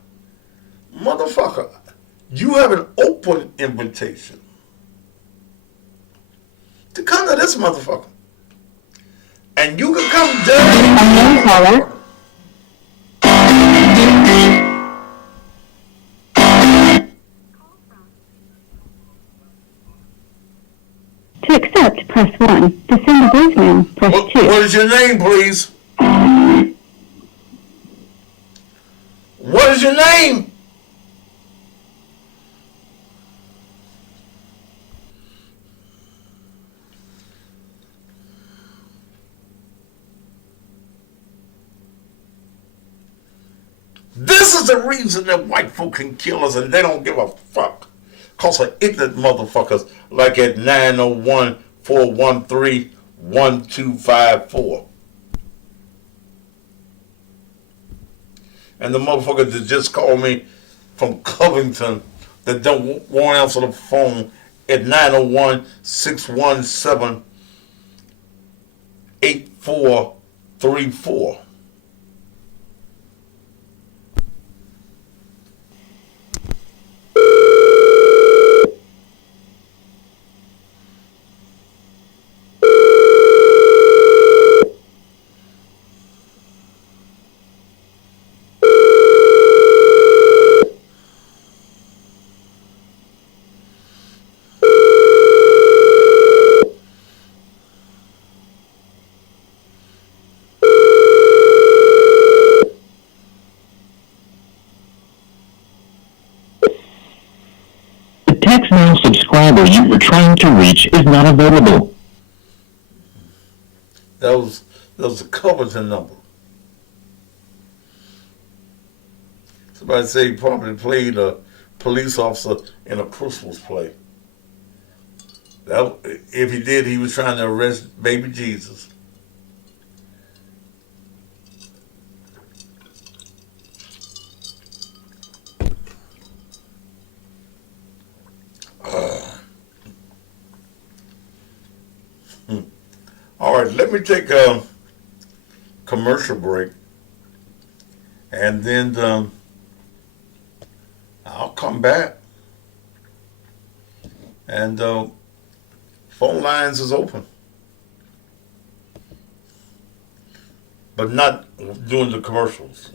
motherfucker, you have an open invitation to come to this motherfucker. And you can come down. To accept, press 1. To send a voicemail, press 2. What is your name, please? What is your name? This is the reason that white folk can kill us and they don't give a fuck. Cause of ignorant motherfuckers like at 901-413-1254. And the motherfuckers that just called me from Covington that won't answer the phone at 901-617-8434. Textmail subscriber you were trying to reach is not available. That was a Covington number. Somebody said he probably played a police officer in a Christmas play. If he did, he was trying to arrest baby Jesus. All right, let me take a commercial break, and then I'll come back, and phone lines is open, but not doing the commercials.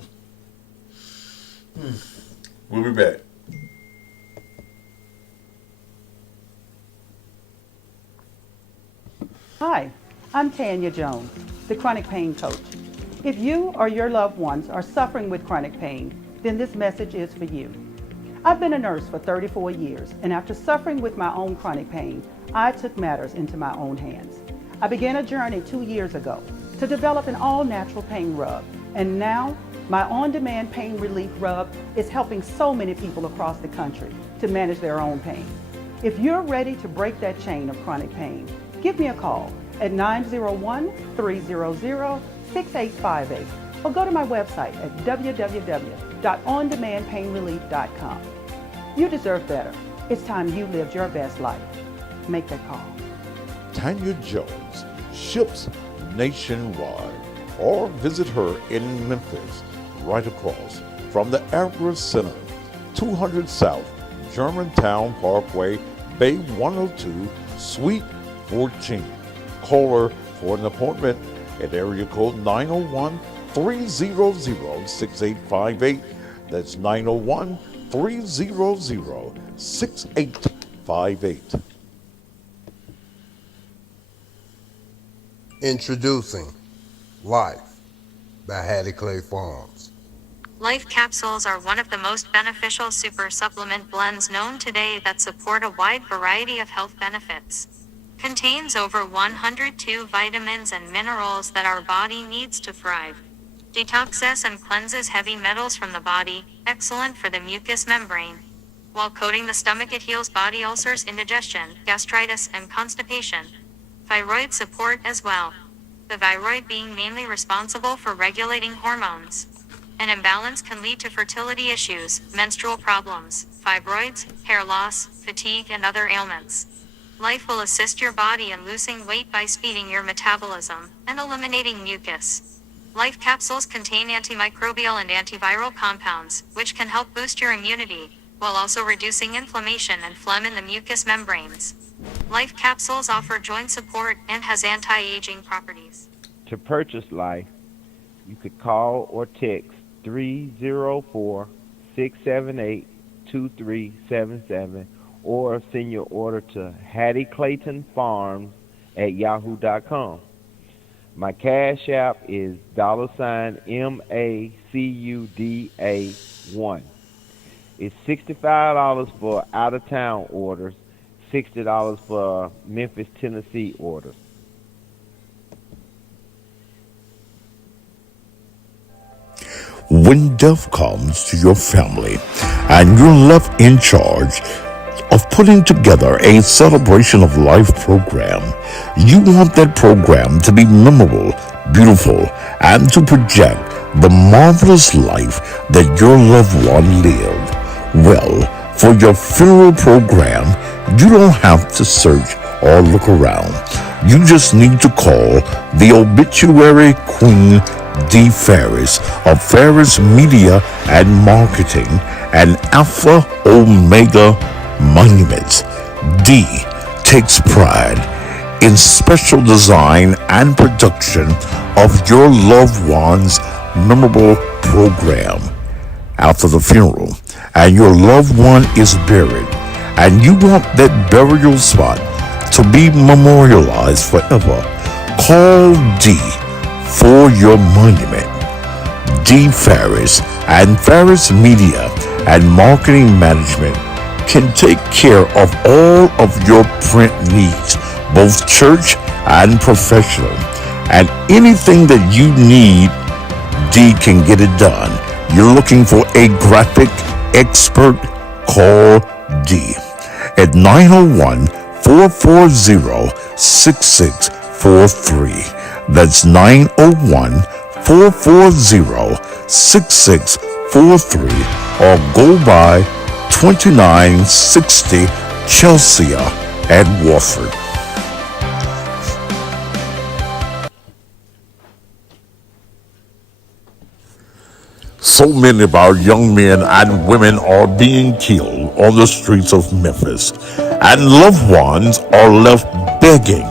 We'll be back. Hi, I'm Tanya Jones, the chronic pain coach. If you or your loved ones are suffering with chronic pain, then this message is for you. I've been a nurse for 34 years, and after suffering with my own chronic pain, I took matters into my own hands. I began a journey 2 years ago to develop an all-natural pain rub, and now my on-demand pain relief rub is helping so many people across the country to manage their own pain. If you're ready to break that chain of chronic pain, give me a call at 901-300-6858 or go to my website at www.ondemandpainrelief.com. You deserve better. It's time you lived your best life. Make that call. Tanya Jones ships nationwide, or visit her in Memphis, right across from the Agri Center, 200 South Germantown Parkway, Bay 102, Suite 14. Call her for an appointment at area code 901-300-6858. That's 901-300-6858. Introducing Life by Hattie Clay Farms. Life capsules are one of the most beneficial super supplement blends known today that support a wide variety of health benefits. Contains over 102 vitamins and minerals that our body needs to thrive. Detoxes and cleanses heavy metals from the body, excellent for the mucous membrane. While coating the stomach, it heals body ulcers, indigestion, gastritis, and constipation. Thyroid support as well. The thyroid being mainly responsible for regulating hormones. An imbalance can lead to fertility issues, menstrual problems, fibroids, hair loss, fatigue, and other ailments. Life will assist your body in losing weight by speeding your metabolism and eliminating mucus. Life capsules contain antimicrobial and antiviral compounds, which can help boost your immunity, while also reducing inflammation and phlegm in the mucous membranes. Life capsules offer joint support and has anti-aging properties. To purchase Life, you could call or text 304-678-2377 or send your order to HattieClaytonFarms@yahoo.com. My cash app is $MACUDA1. It's $65 for out-of-town orders, $60 for Memphis, Tennessee orders. When death comes to your family and you're left in charge of putting together a celebration of life program, you want that program to be memorable, beautiful, and to project the marvelous life that your loved one lived. Well, for your funeral program, you don't have to search or look around. You just need to call the obituary queen, D. Ferris of Ferris Media and Marketing and Alpha Omega Monuments. D takes pride in special design and production of your loved one's memorable program. After the funeral and your loved one is buried and you want that burial spot to be memorialized forever, call D for your monument. D. Ferris and Ferris Media and Marketing Management can take care of all of your print needs, both church and professional. And anything that you need, D can get it done. You're looking for a graphic expert? Call D at 901-440-6643. That's 901-440-6643, or go by 2960 Chelsea at Wofford. So many of our young men and women are being killed on the streets of Memphis, and loved ones are left begging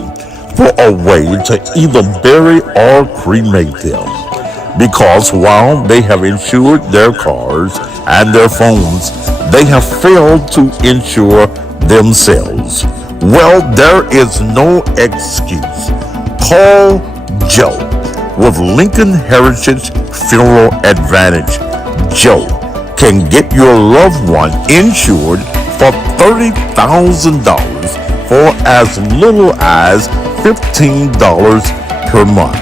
for a way to either bury or cremate them, because while they have insured their cars and their phones, they have failed to insure themselves. Well, there is no excuse. Call Joe with Lincoln Heritage Funeral Advantage. Joe can get your loved one insured for $30,000 for as little as $15 per month.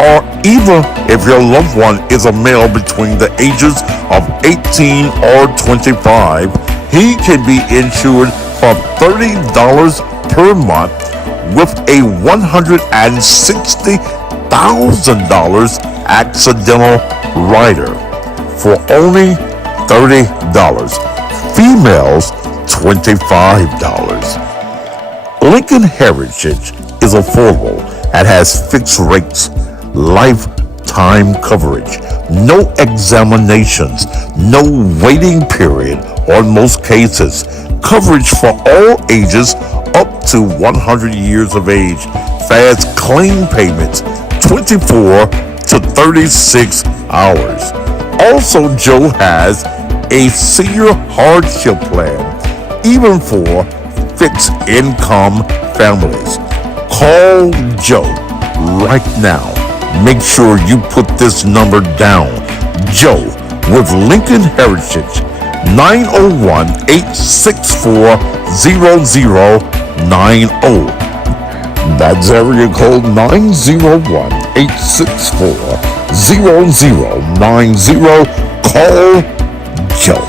Or even if your loved one is a male between the ages of 18 or 25, he can be insured for $30 per month with a $160,000 accidental rider for only $30. Females, $25. Lincoln Heritage is affordable and has fixed rates, lifetime coverage, no examinations, no waiting period on most cases, coverage for all ages up to 100 years of age, fast claim payments, 24 to 36 hours. Also, Joe has a senior hardship plan, even for fixed income families. Call Joe right now. Make sure you put this number down. Joe with Lincoln Heritage, 901-864-0090. That's area code 901-864-0090. Call Joe.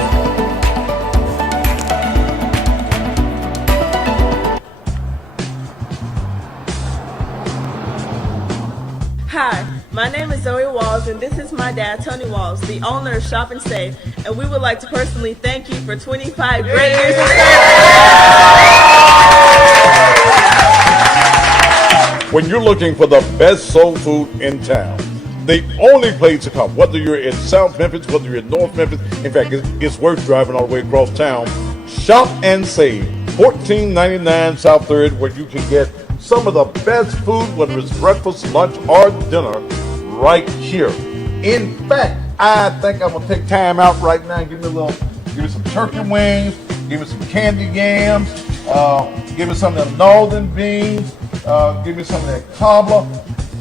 My name is Zoe Walls, and this is my dad, Tony Walls, the owner of Shop and Save. And we would like to personally thank you for 25 great years of service. When you're looking for the best soul food in town, the only place to come, whether you're in South Memphis, whether you're in North Memphis, in fact, it's worth driving all the way across town. Shop and Save, 1499 South 3rd, where you can get some of the best food, whether it's breakfast, lunch, or dinner, right here. In fact, I think I'm gonna take time out right now and give me some turkey wings, give me some candy yams, give me some of the northern beans, give me some of that cobbler.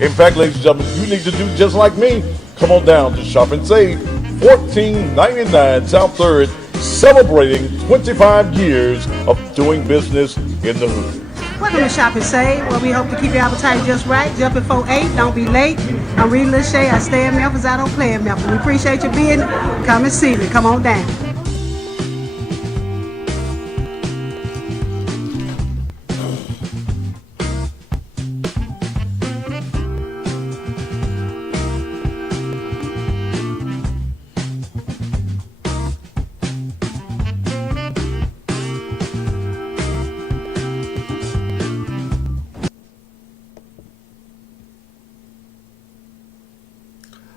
In fact, ladies and gentlemen, you need to do just like me. Come on down to Shop and Save, 1499 South 3rd, celebrating 25 years of doing business in the hood. Welcome to Shop and Save, where we hope to keep your appetite just right. Jump before 8, don't be late. I'm Rita Lachey. I stay in Memphis, I don't play in Memphis. We appreciate you being. Come and see me. Come on down.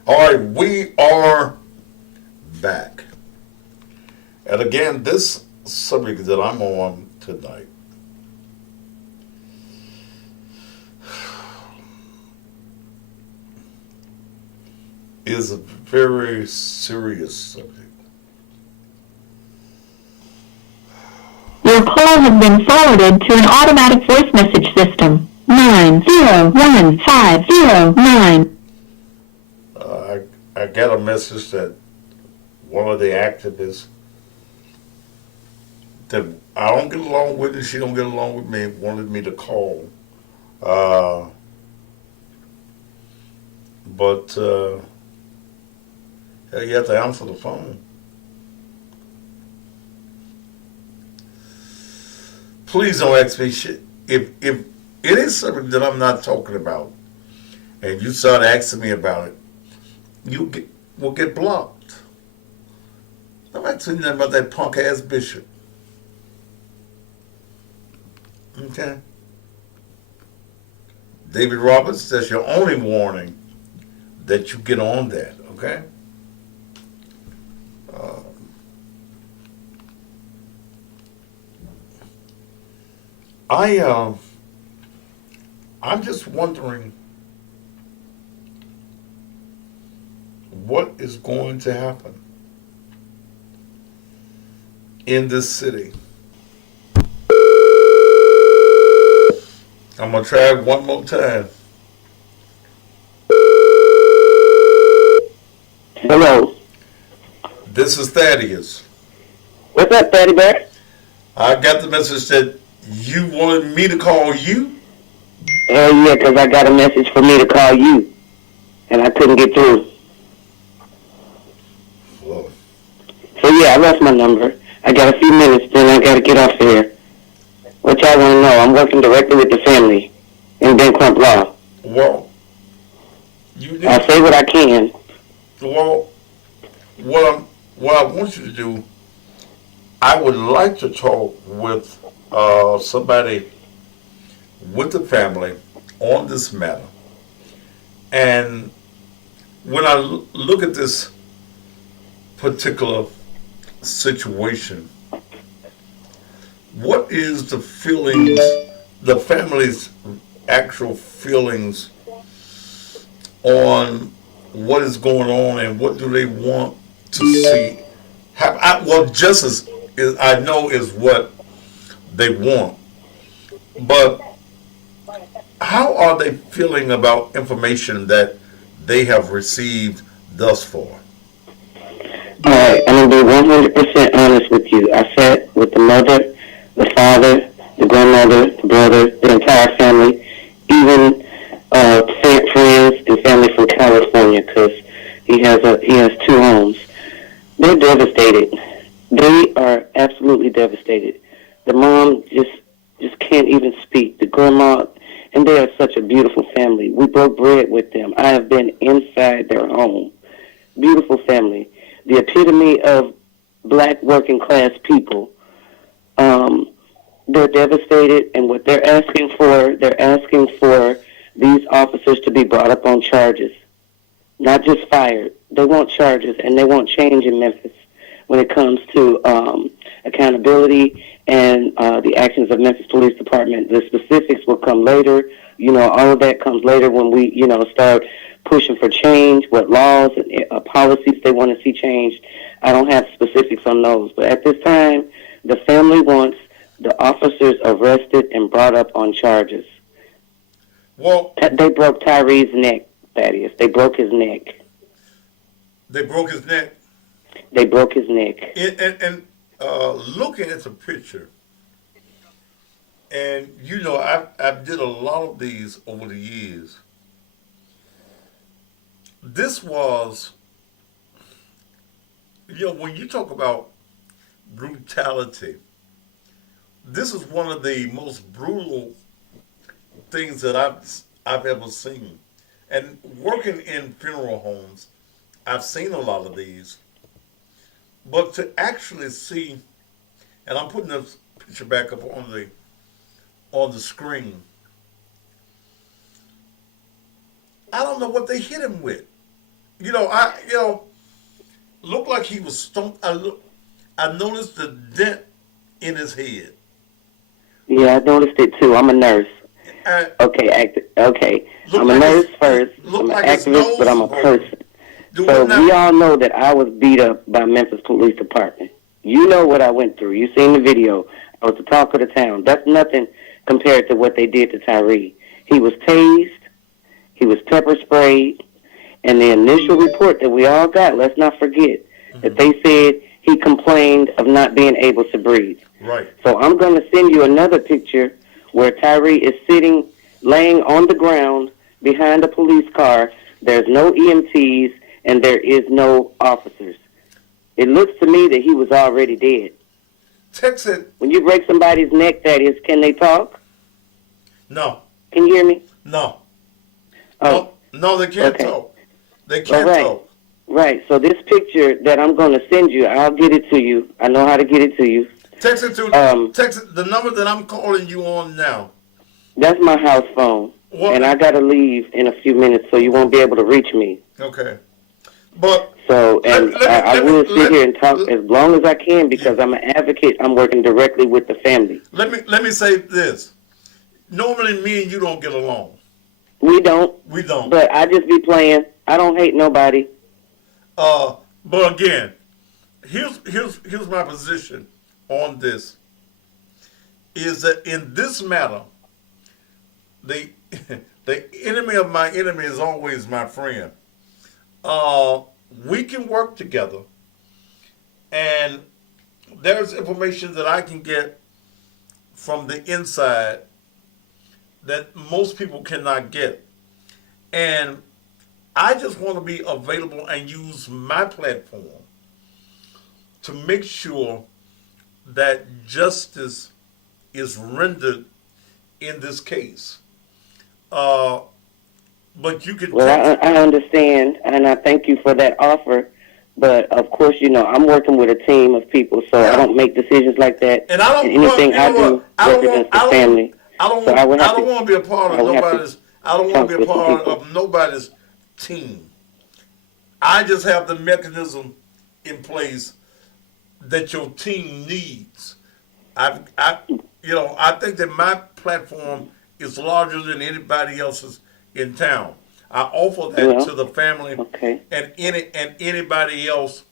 All right, we are back. And again, this subject that I'm on tonight is a very serious subject. Your call has been forwarded to an automatic voice message system. 901509. I got a message that one of the activists that I don't get along with and she don't get along with me wanted me to call. But you have to answer the phone. Please don't ask me shit. If it is something that I'm not talking about and you start asking me about it, you will get blocked. I'm not telling you nothing about that punk ass bishop. Okay? David Roberts, that's your only warning that you get on that, okay? I'm just wondering what is going to happen in this city. I'm going to try it one more time. Hello. This is Thaddeus. What's up, Thaddy Bear? I got the message that you wanted me to call you. Hell yeah, because I got a message for me to call you, and I couldn't get through. Whoa. So yeah, I left my number. I got a few minutes, then I got to get off here. What y'all want to know? I'm working directly with the family in Ben Crump Law. Well, I'll say what I can. Well, what I want you to do, I would like to talk with somebody with the family on this matter. And when I look at this particular situation, what is the feelings, the family's actual feelings on what is going on and what do they want to see? Well, justice is, I know, is what they want, but how are they feeling about information that they have received thus far? All right, I'm going to be 100% honest with you. I sat with the mother, the father, the grandmother, the brother, the entire family, even friends and family from California, because he has two homes. They're devastated. They are absolutely devastated. The mom just can't even speak. The grandma And they are such a beautiful family. We broke bread with them. I have been inside their home. Beautiful family. The epitome of black working class people. They're devastated, and what they're asking for these officers to be brought up on charges, not just fired. They want charges, and they want change in Memphis when it comes to accountability and the actions of Memphis Police Department. The specifics will come later. All of that comes later when we, start pushing for change, what laws and policies they want to see changed. I don't have specifics on those, but at this time, the family wants the officers arrested and brought up on charges. Well, they broke Tyre's neck, Thaddeus. They broke his neck. They broke his neck? They broke his neck. And looking at the picture, and I did a lot of these over the years. This was, when you talk about brutality, this is one of the most brutal things that I've ever seen. And working in funeral homes, I've seen a lot of these. But to actually see, and I'm putting this picture back up on the screen, I don't know what they hit him with. Looked like he was stumped. I noticed the dent in his head. Yeah, I noticed it too. I'm a nurse. Okay. I'm a nurse first. I'm an activist, but I'm a person. So we all know that I was beat up by Memphis Police Department. You know what I went through. You seen the video. I was the talk of the town. That's nothing compared to what they did to Tyre. He was tased. He was pepper sprayed. And the initial report that we all got, let's not forget, that they said he complained of not being able to breathe. Right. So I'm going to send you another picture where Tyre is sitting, laying on the ground behind a police car. There's no EMTs and there is no officers. It looks to me that he was already dead. Texas. When you break somebody's neck, that is, can they talk? No. Can you hear me? No. Oh. No, they can't talk. They can't talk. Right. So this picture that I'm going to send you, I'll get it to you. I know how to get it to you. Text it to text the number that I'm calling you on now. That's my house phone. What? And I got to leave in a few minutes, so you won't be able to reach me. Okay. But so, and I will sit here and talk as long as I can because I'm an advocate. I'm working directly with the family. Let me say this. Normally, me and you don't get along. We don't. We don't. But I just be playing. I don't hate nobody. But again, here's my position on this. Is that in this matter, the enemy of my enemy is always my friend. We can work together, and there's information that I can get from the inside that most people cannot get. And I just want to be available and use my platform to make sure that justice is rendered in this case. But you could... Well, I understand, and I thank you for that offer. But, of course, I'm working with a team of people, so I don't make decisions like that. And anything I do represents the family. I don't want to be a part of nobody's... I don't want to be a part of nobody's team. I just have the mechanism in place that your team needs. I think that my platform is larger than anybody else's in town. I offer that to the family and anybody else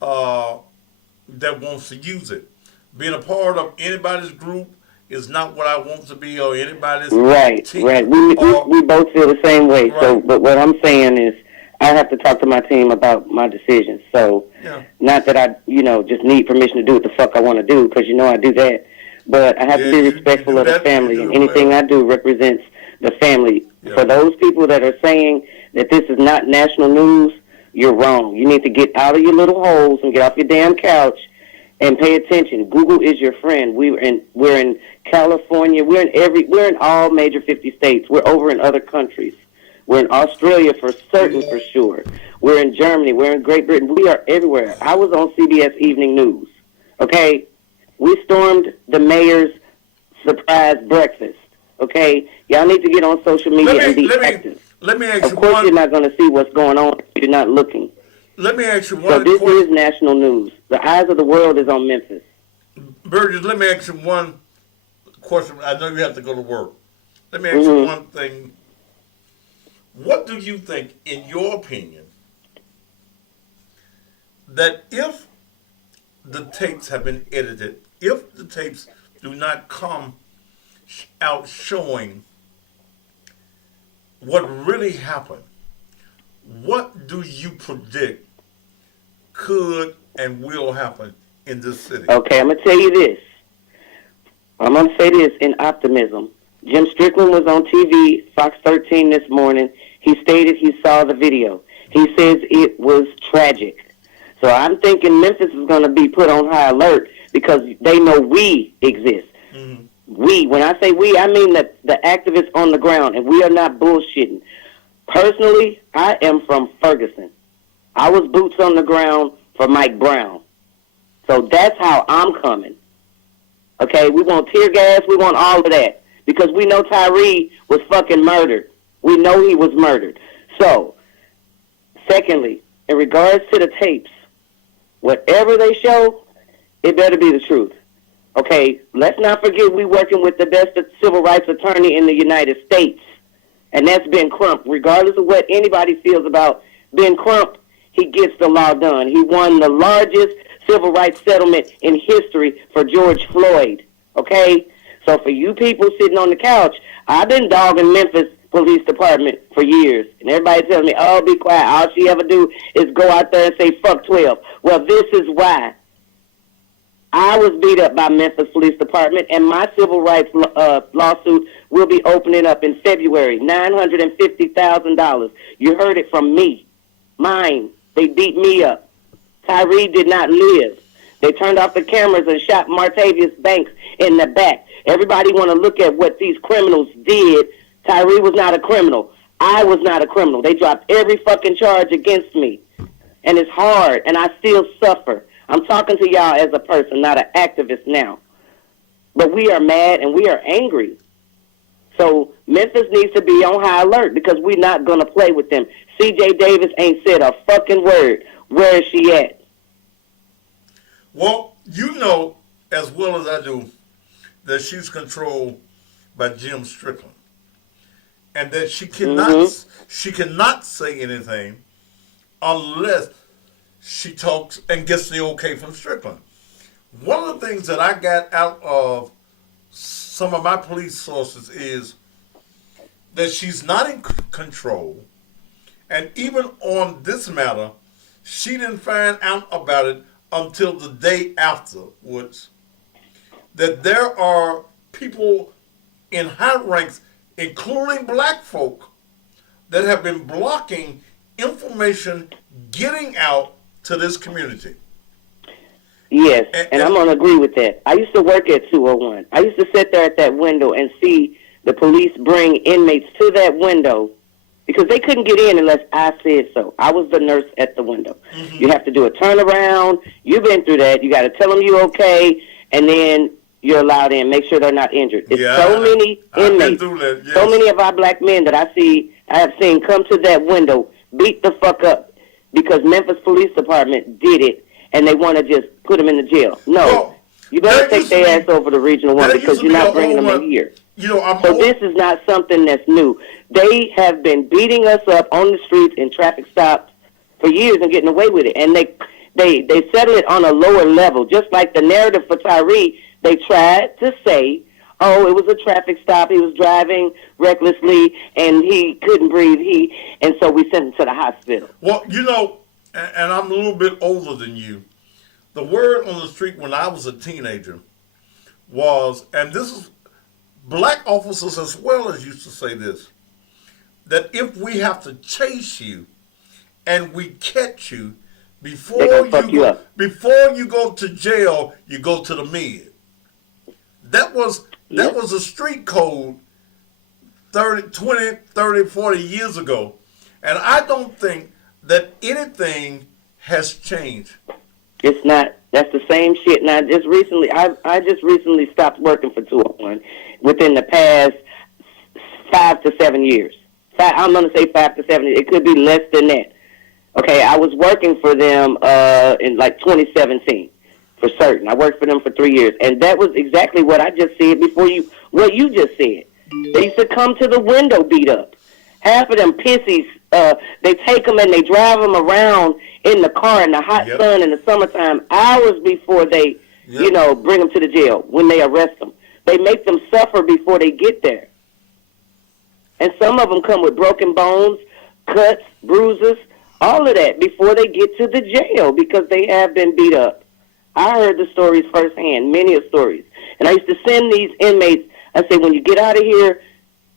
that wants to use it. Being a part of anybody's group is not what I want to be or anybody's team. Right. We both feel the same way. Right. So, but what I'm saying is, I have to talk to my team about my decisions. So, not that I, just need permission to do what the fuck I want to do, because I do that. But I have to be respectful of the family, and anything I do represents the family. Yeah. For those people that are saying that this is not national news, you're wrong. You need to get out of your little holes and get off your damn couch and pay attention. Google is your friend. We're in California. We're in all major 50 states. We're over in other countries. We're in Australia for certain, for sure. We're in Germany. We're in Great Britain. We are everywhere. I was on CBS Evening News. Okay? We stormed the mayor's surprise breakfast. Okay? Y'all need to get on social media and be active. Let me ask you Of course one. you're not going to see what's going on if you're not looking. Let me ask you So one this question. is national news. The eyes of the world is on Memphis. Burgess, let me ask you one question. I know you have to go to work. Let me ask you one thing. What do you think, in your opinion, that if the tapes have been edited, if the tapes do not come out showing what really happened, what do you predict could and will happen in this city? Okay, I'm going to tell you this. I'm going to say this in optimism. Jim Strickland was on TV, Fox 13 this morning. He stated he saw the video. He says it was tragic. So I'm thinking Memphis is going to be put on high alert because they know we exist. Mm-hmm. We, when I say we, I mean the activists on the ground, and we are not bullshitting. Personally, I am from Ferguson. I was boots on the ground for Mike Brown. So that's how I'm coming. Okay, we want tear gas, we want all of that. Because we know Tyre was fucking murdered. We know he was murdered. So, secondly, in regards to the tapes, whatever they show, it better be the truth. Okay, let's not forget we working with the best civil rights attorney in the United States. And that's Ben Crump. Regardless of what anybody feels about Ben Crump, he gets the law done. He won the largest civil rights settlement in history for George Floyd. Okay? So for you people sitting on the couch, I've been dogging Memphis Police Department for years. And everybody tells me, oh, be quiet. All she ever do is go out there and say, fuck 12. Well, this is why. I was beat up by Memphis Police Department, and my civil rights lawsuit will be opening up in February, $950,000. You heard it from me. Mine. They beat me up. Tyre did not live. They turned off the cameras and shot Martavius Banks in the back. Everybody want to look at what these criminals did. Tyre was not a criminal. I was not a criminal. They dropped every fucking charge against me. And it's hard, and I still suffer. I'm talking to y'all as a person, not an activist now. But we are mad and we are angry. So Memphis needs to be on high alert because we're not going to play with them. C.J. Davis ain't said a fucking word. Where is she at? Well, you know as well as I do that she's controlled by Jim Strickland. And that she cannot say anything unless she talks and gets the okay from Strickland. One of the things that I got out of some of my police sources is that she's not in control. And even on this matter, she didn't find out about it until the day afterwards. That there are people in high ranks, including black folk, that have been blocking information getting out to this community. Yes, and I'm going to agree with that. I used to work at 201. I used to sit there at that window and see the police bring inmates to that window because they couldn't get in unless I said so. I was the nurse at the window. Mm-hmm. You have to do a turnaround. You've been through that. You got to tell them you're okay, and then you're allowed in. Make sure they're not injured. It's so many inmates, so many of our black men that I have seen come to that window, beat the fuck up because Memphis Police Department did it, and they want to just put them in the jail. No, you better take their ass over to Regional 1 because you're not bringing them in here. So this is not something that's new. They have been beating us up on the streets in traffic stops for years and getting away with it, and they settle it on a lower level. Just like the narrative for Tyre, they tried to say, oh, it was a traffic stop. He was driving recklessly, and he couldn't breathe. And so we sent him to the hospital. Well, and I'm a little bit older than you. The word on the street when I was a teenager was, and this is black officers as well as used to say this, that if we have to chase you and we catch you, before you go to jail, you go to the med. That was That was a street code 30, 20, 30, 40 years ago. And I don't think that anything has changed. It's not. That's the same shit. Now, I just recently stopped working for 201 within the past 5 to 7 years. I'm going to say 5 to 7. It could be less than that. Okay, I was working for them in like 2017 for certain. I worked for them for 3 years, and that was exactly what I just said what you just said. They used to come to the window beat up. Half of them pissies, they take them and they drive them around in the car in the hot sun in the summertime, hours before they, bring them to the jail when they arrest them. They make them suffer before they get there. And some of them come with broken bones, cuts, bruises, all of that before they get to the jail because they have been beat up. I heard the stories firsthand, many of stories. And I used to send these inmates, I say, when you get out of here,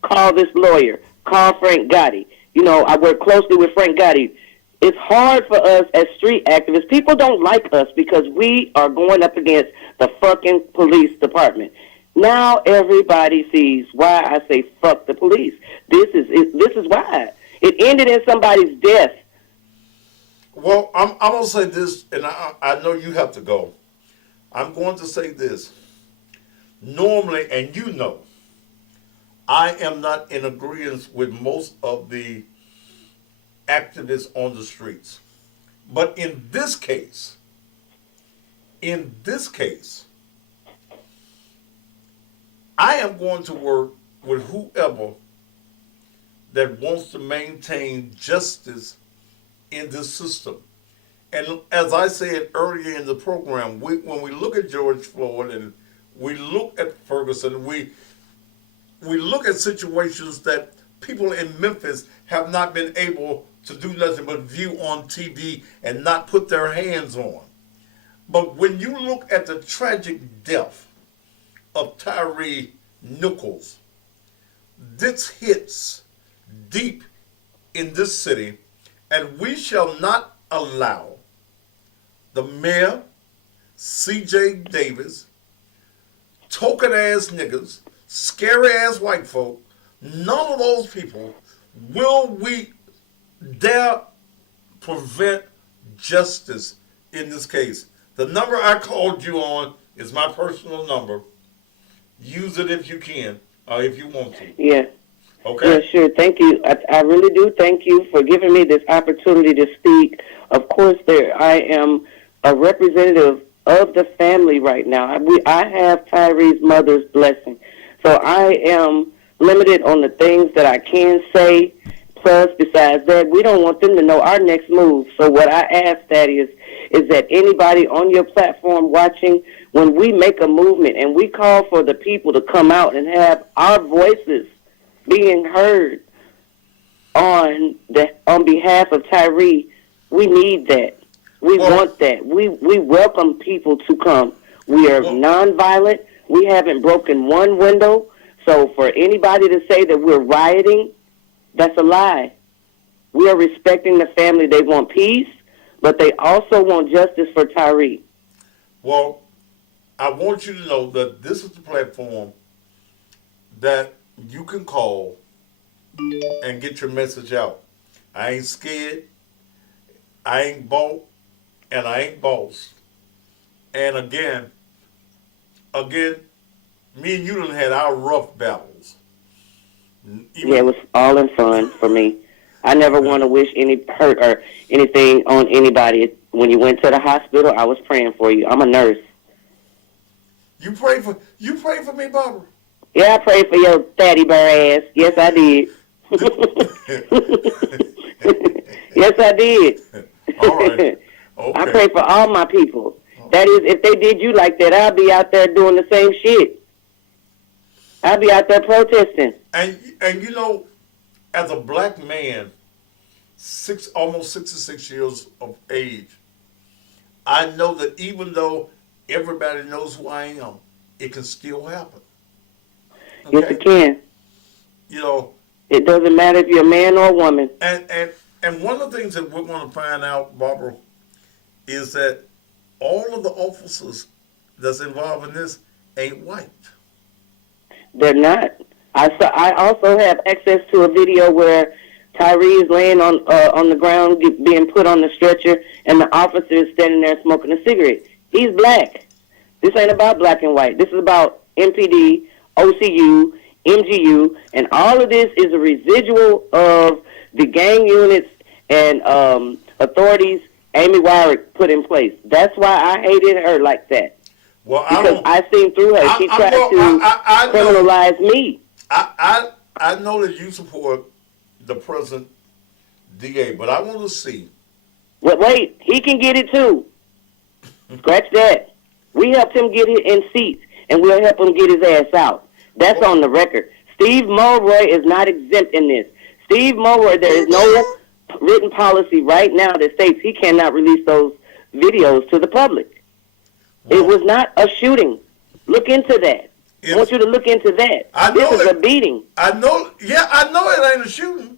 call this lawyer, call Frank Gotti. I work closely with Frank Gotti. It's hard for us as street activists. People don't like us because we are going up against the fucking police department. Now everybody sees why I say fuck the police. This is why. It ended in somebody's death. Well, I'm going to say this, and I know you have to go. I'm going to say this. Normally, and I am not in agreement with most of the activists on the streets. But in this case, I am going to work with whoever that wants to maintain justice in this system. And as I said earlier in the program, when we look at George Floyd and we look at Ferguson, we look at situations that people in Memphis have not been able to do nothing but view on TV and not put their hands on. But when you look at the tragic death of Tyre Nichols, this hits deep in this city, and we shall not allow the mayor, C.J. Davis, token-ass niggas, scary-ass white folk, none of those people will we dare prevent justice in this case. The number I called you on is my personal number. Use it if you can, or if you want to. Yeah. Okay? Yeah, sure. Thank you. I really do thank you for giving me this opportunity to speak. Of course, I am a representative of the family right now. I have Tyre's mother's blessing. So I am limited on the things that I can say. Plus, besides that, we don't want them to know our next move. So what I ask, Thaddeus, is that anybody on your platform watching, when we make a movement and we call for the people to come out and have our voices being heard on behalf of Tyre, we need that. We want that. We welcome people to come. We are nonviolent. We haven't broken one window. So for anybody to say that we're rioting, that's a lie. We are respecting the family. They want peace, but they also want justice for Tyre. Well, I want you to know that this is the platform that you can call and get your message out. I ain't scared. I ain't bought, and I ain't boss. And again, me and you done had our rough battles. Yeah, it was all in fun for me. I never want to wish any hurt or anything on anybody. When you went to the hospital, I was praying for you. I'm a nurse. You prayed for me, Barbara? Yeah, I prayed for your fatty bear ass. Yes, I did. Yes, I did. All right. Okay. I pray for all my people. That is, if they did you like that, I'll be out there doing the same shit. I'll be out there protesting. And as a black man, almost 66 years of age, I know that even though everybody knows who I am, it can still happen. Okay? Yes, it can. It doesn't matter if you're a man or a woman. And one of the things that we're going to find out, Barbara, is that all of the officers that's involved in this ain't white. They're not. I also have access to a video where Tyre is laying on the ground, being put on the stretcher, and the officer is standing there smoking a cigarette. He's black. This ain't about black and white. This is about MPD, OCU, MGU, and all of this is a residual of the gang units and authorities Amy Wyrick put in place. That's why I hated her like that. Well, because I seen through her. She tried to criminalize me. I know that you support the present DA, but I want to see. Wait, he can get it too. Scratch that. We helped him get it in seats, and we'll help him get his ass out. That's on the record. Steve Mulroy is not exempt in this. Steve Mulroy, there is no written policy right now that states he cannot release those videos to the public. It was not a shooting. Look into that. I want you to look into that. This is a beating. I know it ain't a shooting.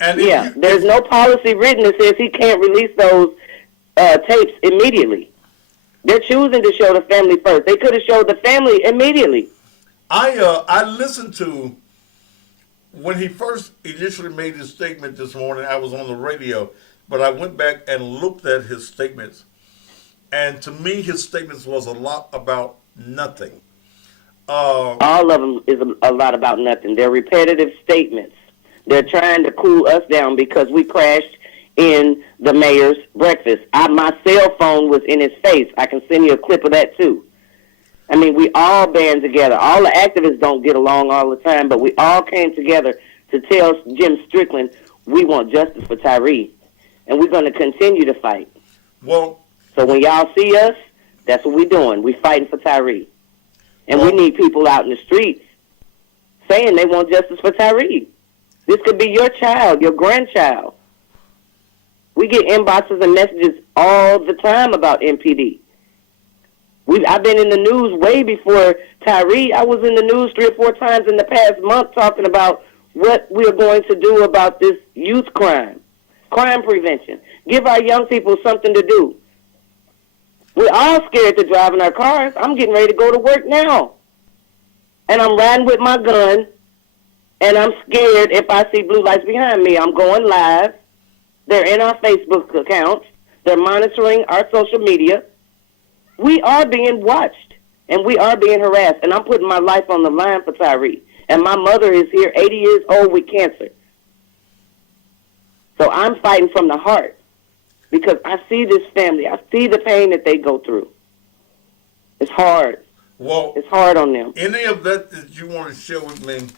And there's no policy written that says he can't release those tapes immediately. They're choosing to show the family first. They could have showed the family immediately. I listened to when he first initially made his statement this morning. I was on the radio, but I went back and looked at his statements, and to me, his statements was a lot about nothing. All of them is a lot about nothing. They're repetitive statements. They're trying to cool us down because we crashed in the mayor's breakfast. My cell phone was in his face. I can send you a clip of that too. I mean, we all band together. All the activists don't get along all the time, but we all came together to tell Jim Strickland we want justice for Tyre, and we're going to continue to fight. Well, so when y'all see us, that's what we're doing. We're fighting for Tyre. And we need people out in the streets saying they want justice for Tyre. This could be your child, your grandchild. We get inboxes and messages all the time about MPD. I've been in the news way before Tyre. I was in the news 3 or 4 times in the past month talking about what we're going to do about this youth crime prevention. Give our young people something to do. We're all scared to drive in our cars. I'm getting ready to go to work now. And I'm riding with my gun, and I'm scared if I see blue lights behind me. I'm going live. They're in our Facebook accounts. They're monitoring our social media. We are being watched, and we are being harassed. And I'm putting my life on the line for Tyre. And my mother is here, 80 years old with cancer. So I'm fighting from the heart. Because I see this family. I see the pain that they go through. It's hard. Well, it's hard on them. Any of that you want to share with me,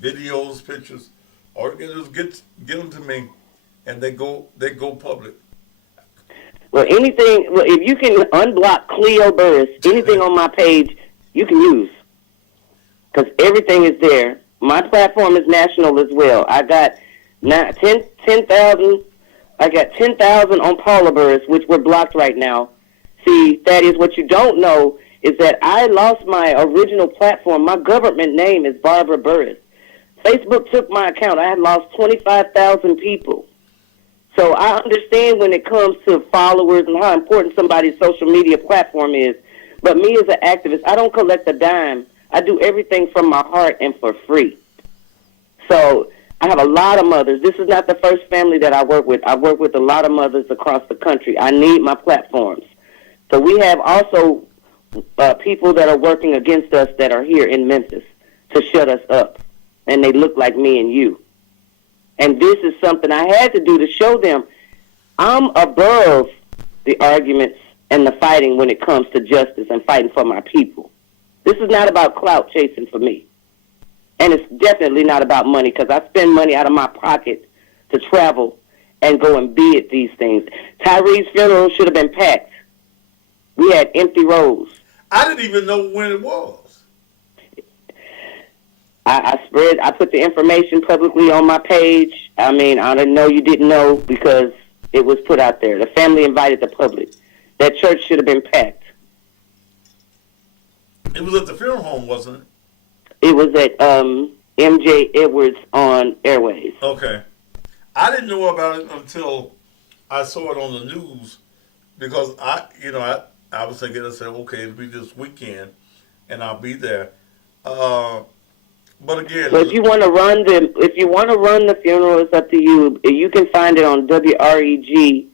videos, pictures, or just get them to me, and they go public. Well, if you can unblock Cleo Burris, anything on my page, you can use. Because everything is there. My platform is national as well. I got 10,000. I got 10,000 on Paula Burris, which we're blocked right now. See, Thaddeus, what you don't know is that I lost my original platform. My government name is Barbara Burris. Facebook took my account. I had lost 25,000 people. So I understand when it comes to followers and how important somebody's social media platform is. But me as an activist, I don't collect a dime. I do everything from my heart and for free. So I have a lot of mothers. This is not the first family that I work with. I work with a lot of mothers across the country. I need my platforms. So we have also people that are working against us that are here in Memphis to shut us up. And they look like me and you. And this is something I had to do to show them I'm above the arguments and the fighting when it comes to justice and fighting for my people. This is not about clout chasing for me. And it's definitely not about money because I spend money out of my pocket to travel and go and be at these things. Tyre's funeral should have been packed. We had empty rows. I didn't even know when it was. I put the information publicly on my page. I mean, I didn't know you didn't know because it was put out there. The family invited the public. That church should have been packed. It was at the funeral home, wasn't it? It was at MJ Edwards on Airways. Okay. I didn't know about it until I saw it on the news because I was thinking, I said, okay, it'll be this weekend and I'll be there. Uh, but again, So if you want to run the funeral, it's up to you. You can find it on WREG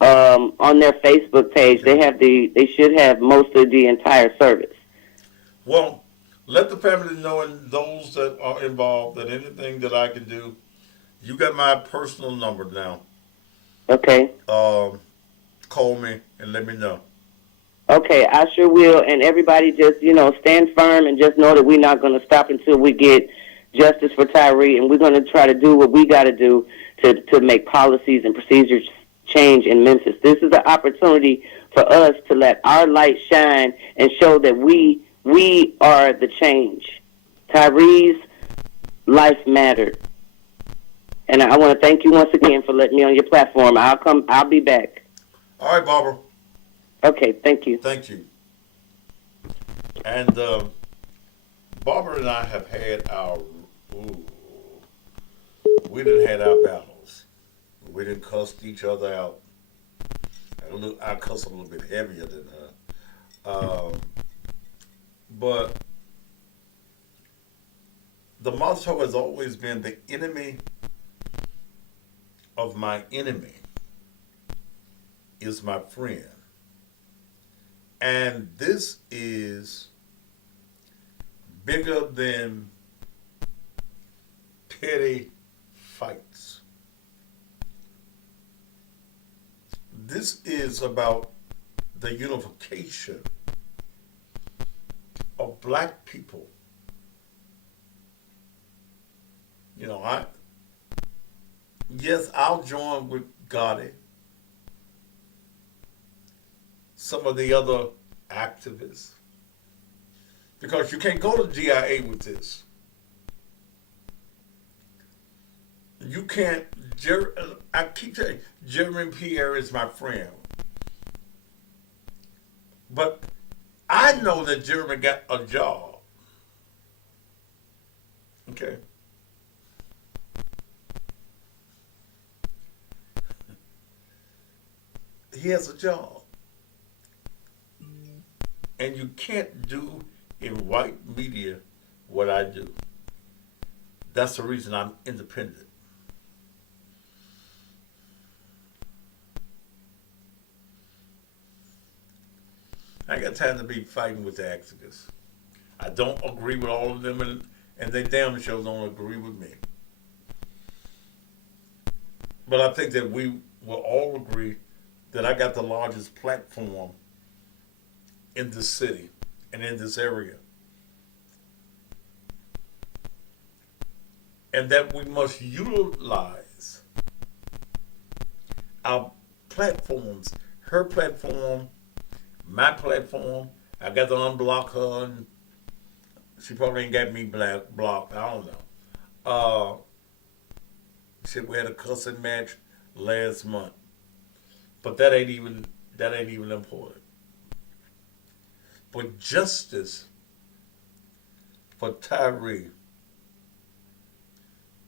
on their Facebook page. They should have most of the entire service. well, let the family know and those that are involved that anything that I can do. You got my personal number now. Okay. Call me and let me know. Okay, I sure will. And everybody just, stand firm and just know that we're not going to stop until we get justice for Tyre. And we're going to try to do what we got to do to make policies and procedures change in Memphis. This is an opportunity for us to let our light shine and show that we are the change. Tyre's life mattered. And I want to thank you once again for letting me on your platform. I'll be back. All right, Barbara. Okay, thank you. Thank you. And Barbara and I have had we done had our battles. We done cussed each other out. I cuss a little bit heavier than her. But the motto has always been the enemy of my enemy is my friend. And this is bigger than petty fights. This is about the unification of black people. I'll join with Gotti, some of the other activists, because you can't go to GIA with this. You can't. I keep telling you, Jeremy Pierre is my friend, but I know that Jeremy got a job. Okay. He has a job. And you can't do in white media what I do. That's the reason I'm independent. I ain't got time to be fighting with the activists. I don't agree with all of them, and they damn sure don't agree with me. But I think that we will all agree that I got the largest platform in this city and in this area. And that we must utilize our platforms, her platform, my platform. I got to unblock her, and she probably ain't got me blocked. I don't know. Shit, we had a cussing match last month. But that ain't even important. But justice for Tyre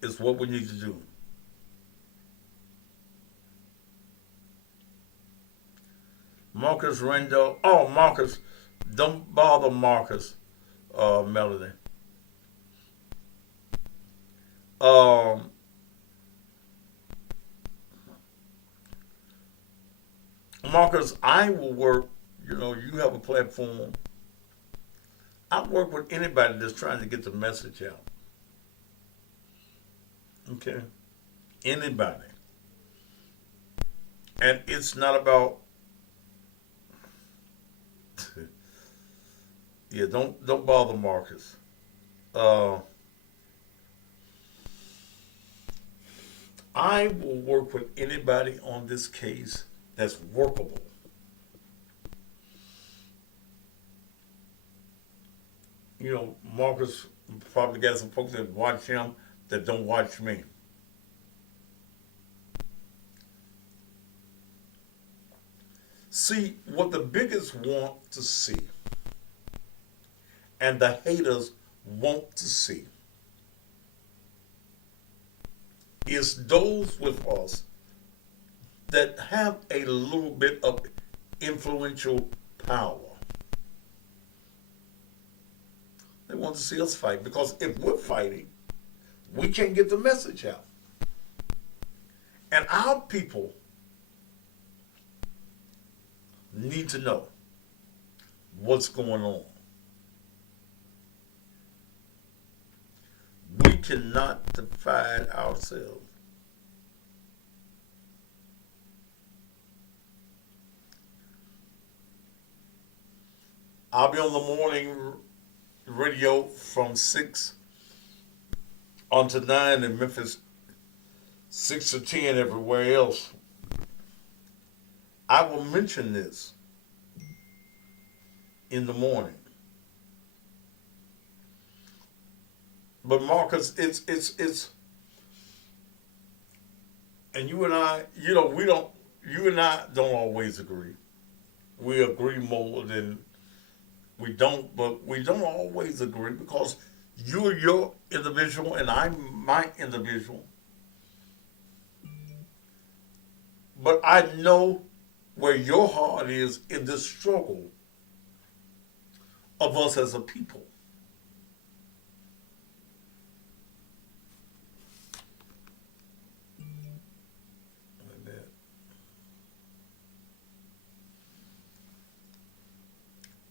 is what we need to do. Marcus Rendell. Oh, Marcus. Don't bother Marcus, Melody. Marcus, I will work, you have a platform. I'll work with anybody that's trying to get the message out. Okay? Anybody. And it's not about don't bother Marcus. I will work with anybody on this case that's workable. Marcus probably got some folks that watch him that don't watch me. See, what the bigots want to see and the haters want to see is those with us that have a little bit of influential power. They want to see us fight because if we're fighting, we can't get the message out. And our people need to know what's going on. We cannot divide ourselves. I'll be on the morning radio from 6 on to 9 in Memphis, 6 to 10 everywhere else. I will mention this in the morning. But Marcus, it's and you and I, you and I don't always agree. We agree more than we don't, but we don't always agree because you're your individual and I'm my individual. But I know where your heart is in this struggle of us as a people.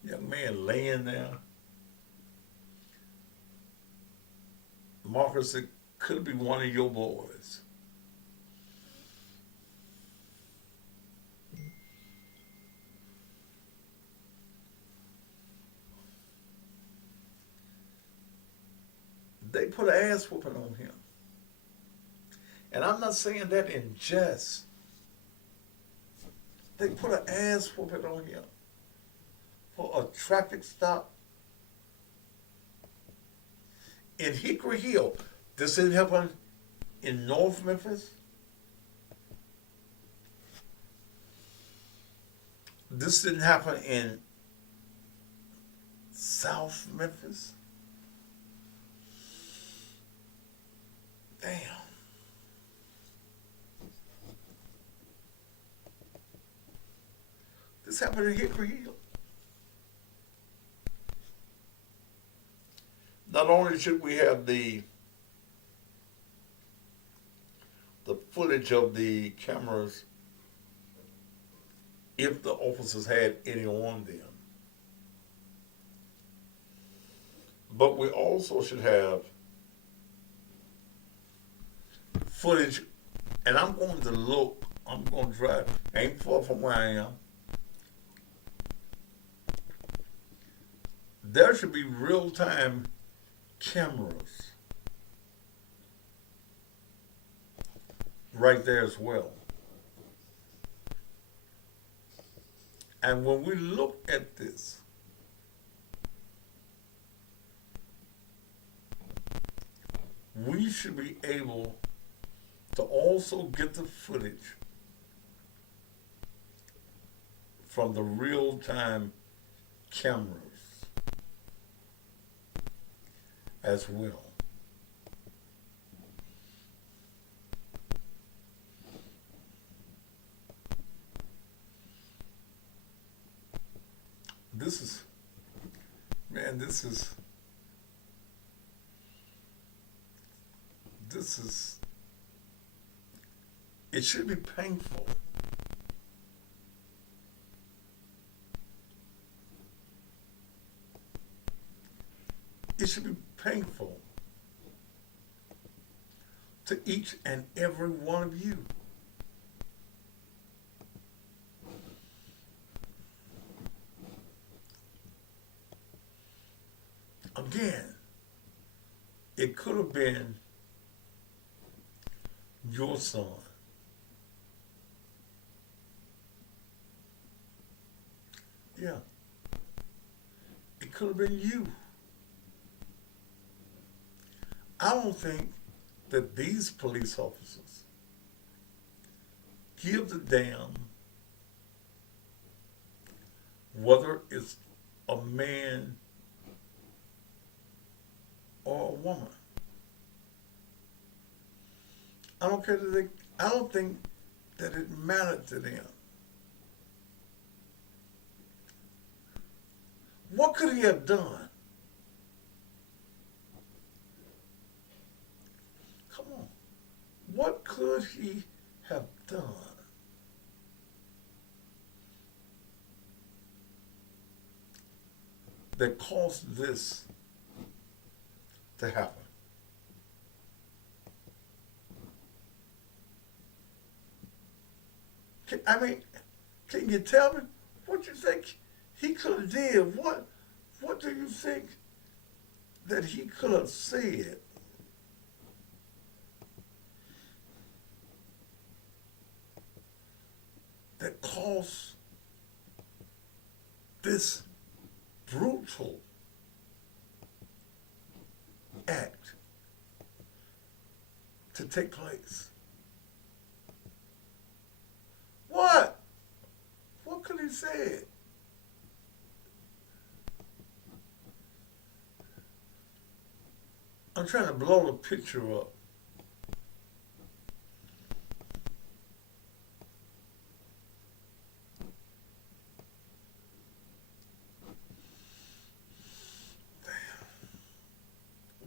Young man laying there. Marcus, it could be one of your boys. They put an ass whooping on him. And I'm not saying that in jest. They put an ass whooping on him for a traffic stop in Hickory Hill. This didn't happen in North Memphis. This didn't happen in South Memphis. Damn. This happened in Hickory Hill. Not only should we have the footage of the cameras if the officers had any on them, but we also should have footage, and I'm going to drive, ain't far from where I am. There should be real-time cameras right there as well. And when we look at this, we should be able to also get the footage from the real-time cameras as well. It should be painful. It should be painful to each and every one of you. Again, it could have been your son. Yeah. It could have been you. I don't think that these police officers give a damn whether it's a man or a woman. I don't care that I don't think that it mattered to them. What could he have done what could he have done that caused this to happen? Can you tell me what you think he could have did? What do you think that he could have said that caused this brutal act to take place? What? What could he say? I'm trying to blow the picture up.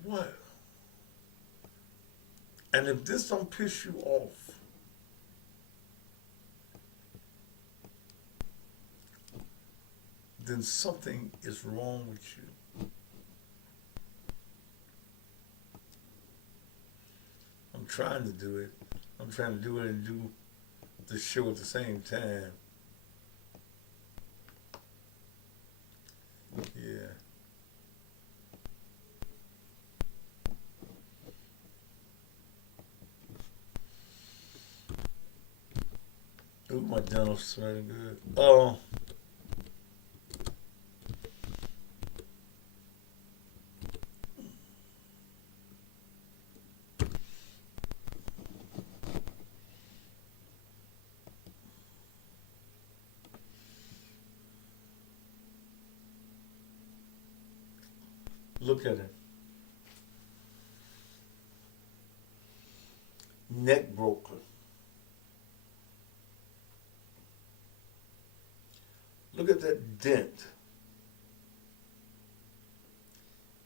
What? And if this don't piss you off, then something is wrong with you. I'm trying to do it. I'm trying to do it and do the show at the same time. Yeah. Ooh, my dental's smelling good. Oh. Look at it. Neck broken. Look at that dent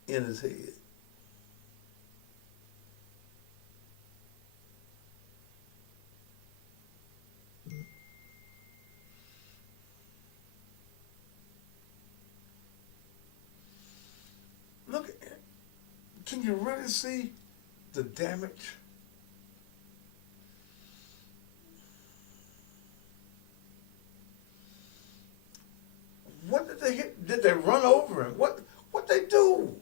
in his head. Look, can you really see the damage? What did they hit? Did they run over him? What they do?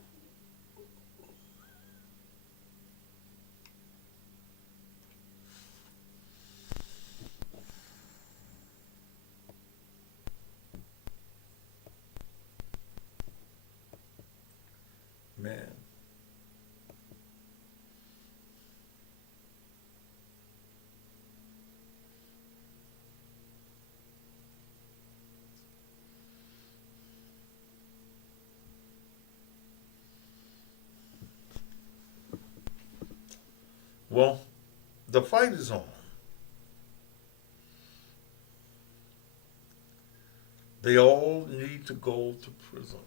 Man. Well, the fight is on. They all need to go to prison.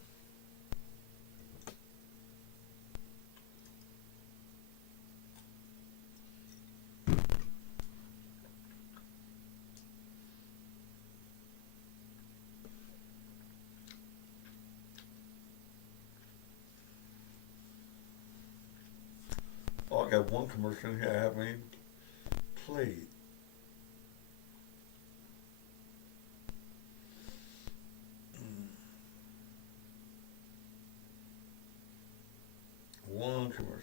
Oh, I got one commercial here I haven't even played. One commercial.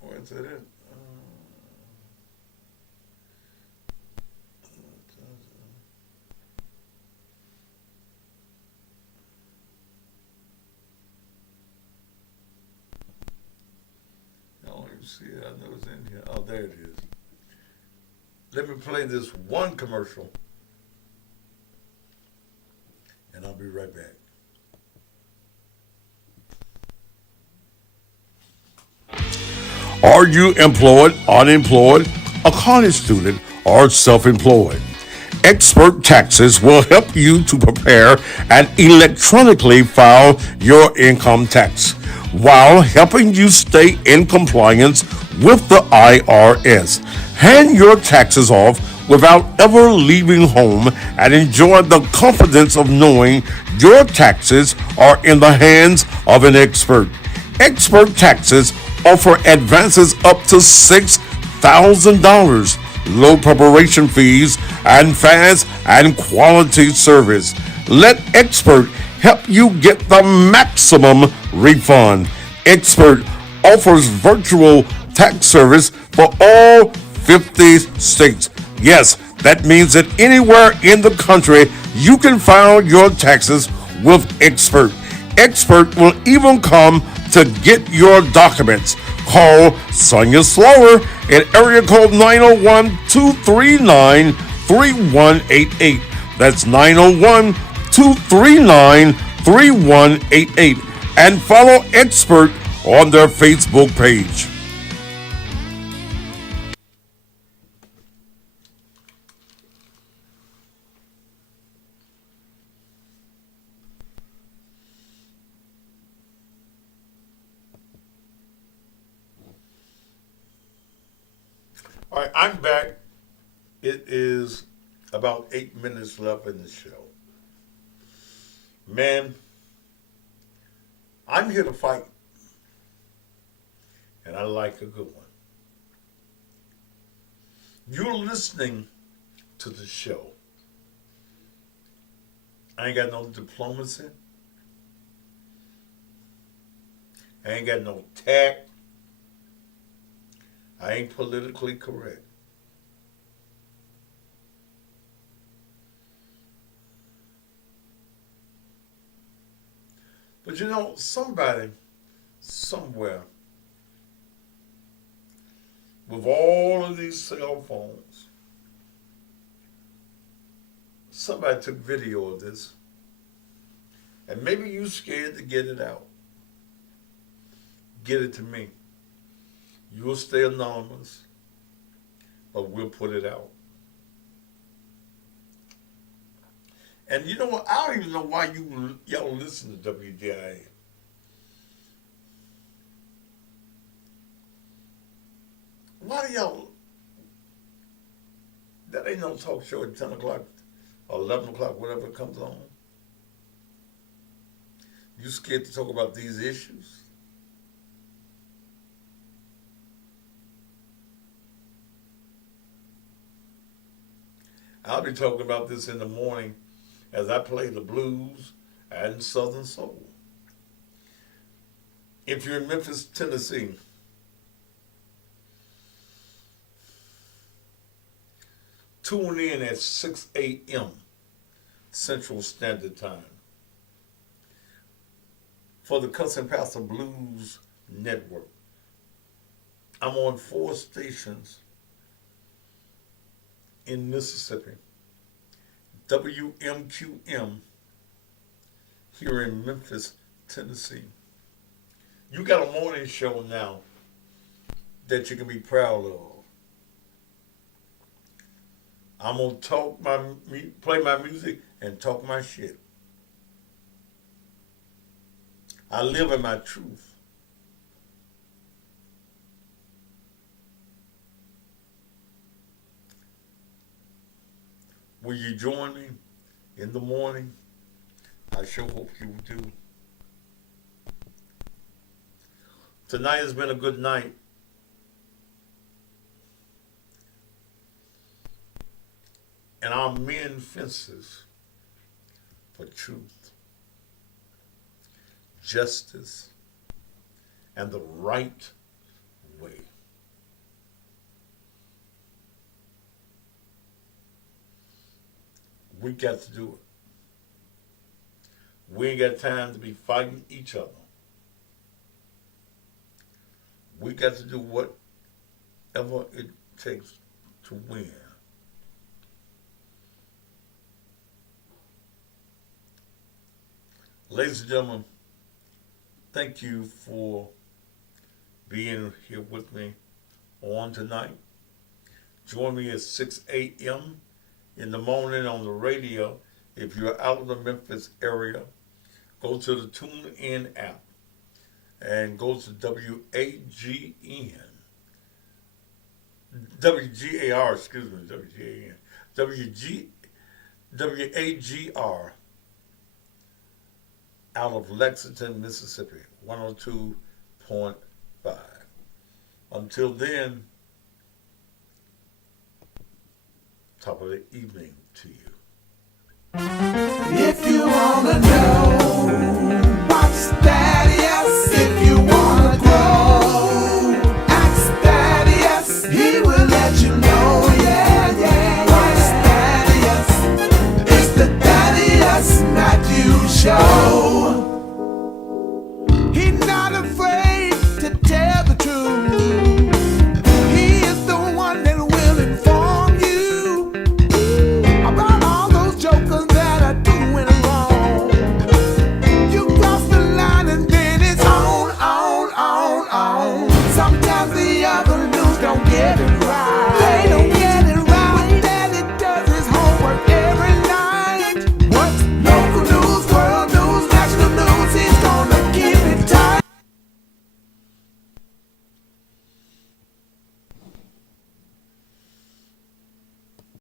Where's it at? I don't even see it. I know it's in here. Oh, there it is. Let me play this one commercial, and I'll be right back. Are you employed, unemployed, a college student, or self-employed? Expert Taxes will help you to prepare and electronically file your income tax while helping you stay in compliance with the IRS. Hand your taxes off without ever leaving home and enjoy the confidence of knowing your taxes are in the hands of an expert. Expert Taxes offer advances up to $6,000, low preparation fees, and fast and quality service. Let Expert help you get the maximum refund. Expert offers virtual tax service for all 50 states. Yes, that means that anywhere in the country you can file your taxes with Expert. Expert will even come to get your documents. Call Sonia Slower at area code 901-239-3188. That's 901-239-3188. And follow Expert on their Facebook page. All right, I'm back. It is about 8 minutes left in the show. Man, I'm here to fight. And I like a good one. You're listening to the show. I ain't got no diplomacy. I ain't got no tact. I ain't politically correct. But you know, somebody, somewhere, with all of these cell phones, somebody took video of this, and maybe you scared to get it out. Get it to me. You'll stay anonymous, but we'll put it out. And you know what? I don't even know why y'all listen to WDIA. Why do y'all? That ain't no talk show at 10 o'clock or 11 o'clock, whatever it comes on. You scared to talk about these issues? I'll be talking about this in the morning as I play the blues and Southern Soul. If you're in Memphis, Tennessee, tune in at 6 a.m. Central Standard Time for the Cousin Pastor Blues Network. I'm on 4 stations in Mississippi. WMQM here in Memphis, Tennessee. You got a morning show now that you can be proud of. I'm gonna play my music and talk my shit. I live in my truth. Will you join me in the morning? I sure hope you do. Tonight has been a good night. And our men fences for truth, justice, and the right way. We got to do it. We ain't got time to be fighting each other. We got to do whatever it takes to win. Ladies and gentlemen, thank you for being here with me on tonight. Join me at 6 a.m. in the morning on the radio. If you're out in the Memphis area, go to the TuneIn app and go to WAGN. WGAR, excuse me, WGAN. WAGR out of Lexington, Mississippi, 102.5. Until then, top of the evening to you. If you wanna know, watch Thaddeus. If you wanna grow, ask Thaddeus. He will let you know, yeah, yeah, yeah. Watch Thaddeus. It's the Thaddeus Matthews Show. He's not afraid to tell the truth. He is the one that will inform you about all those jokers that are doing wrong. You cross the line and then it's on. Sometimes the other news don't get it right.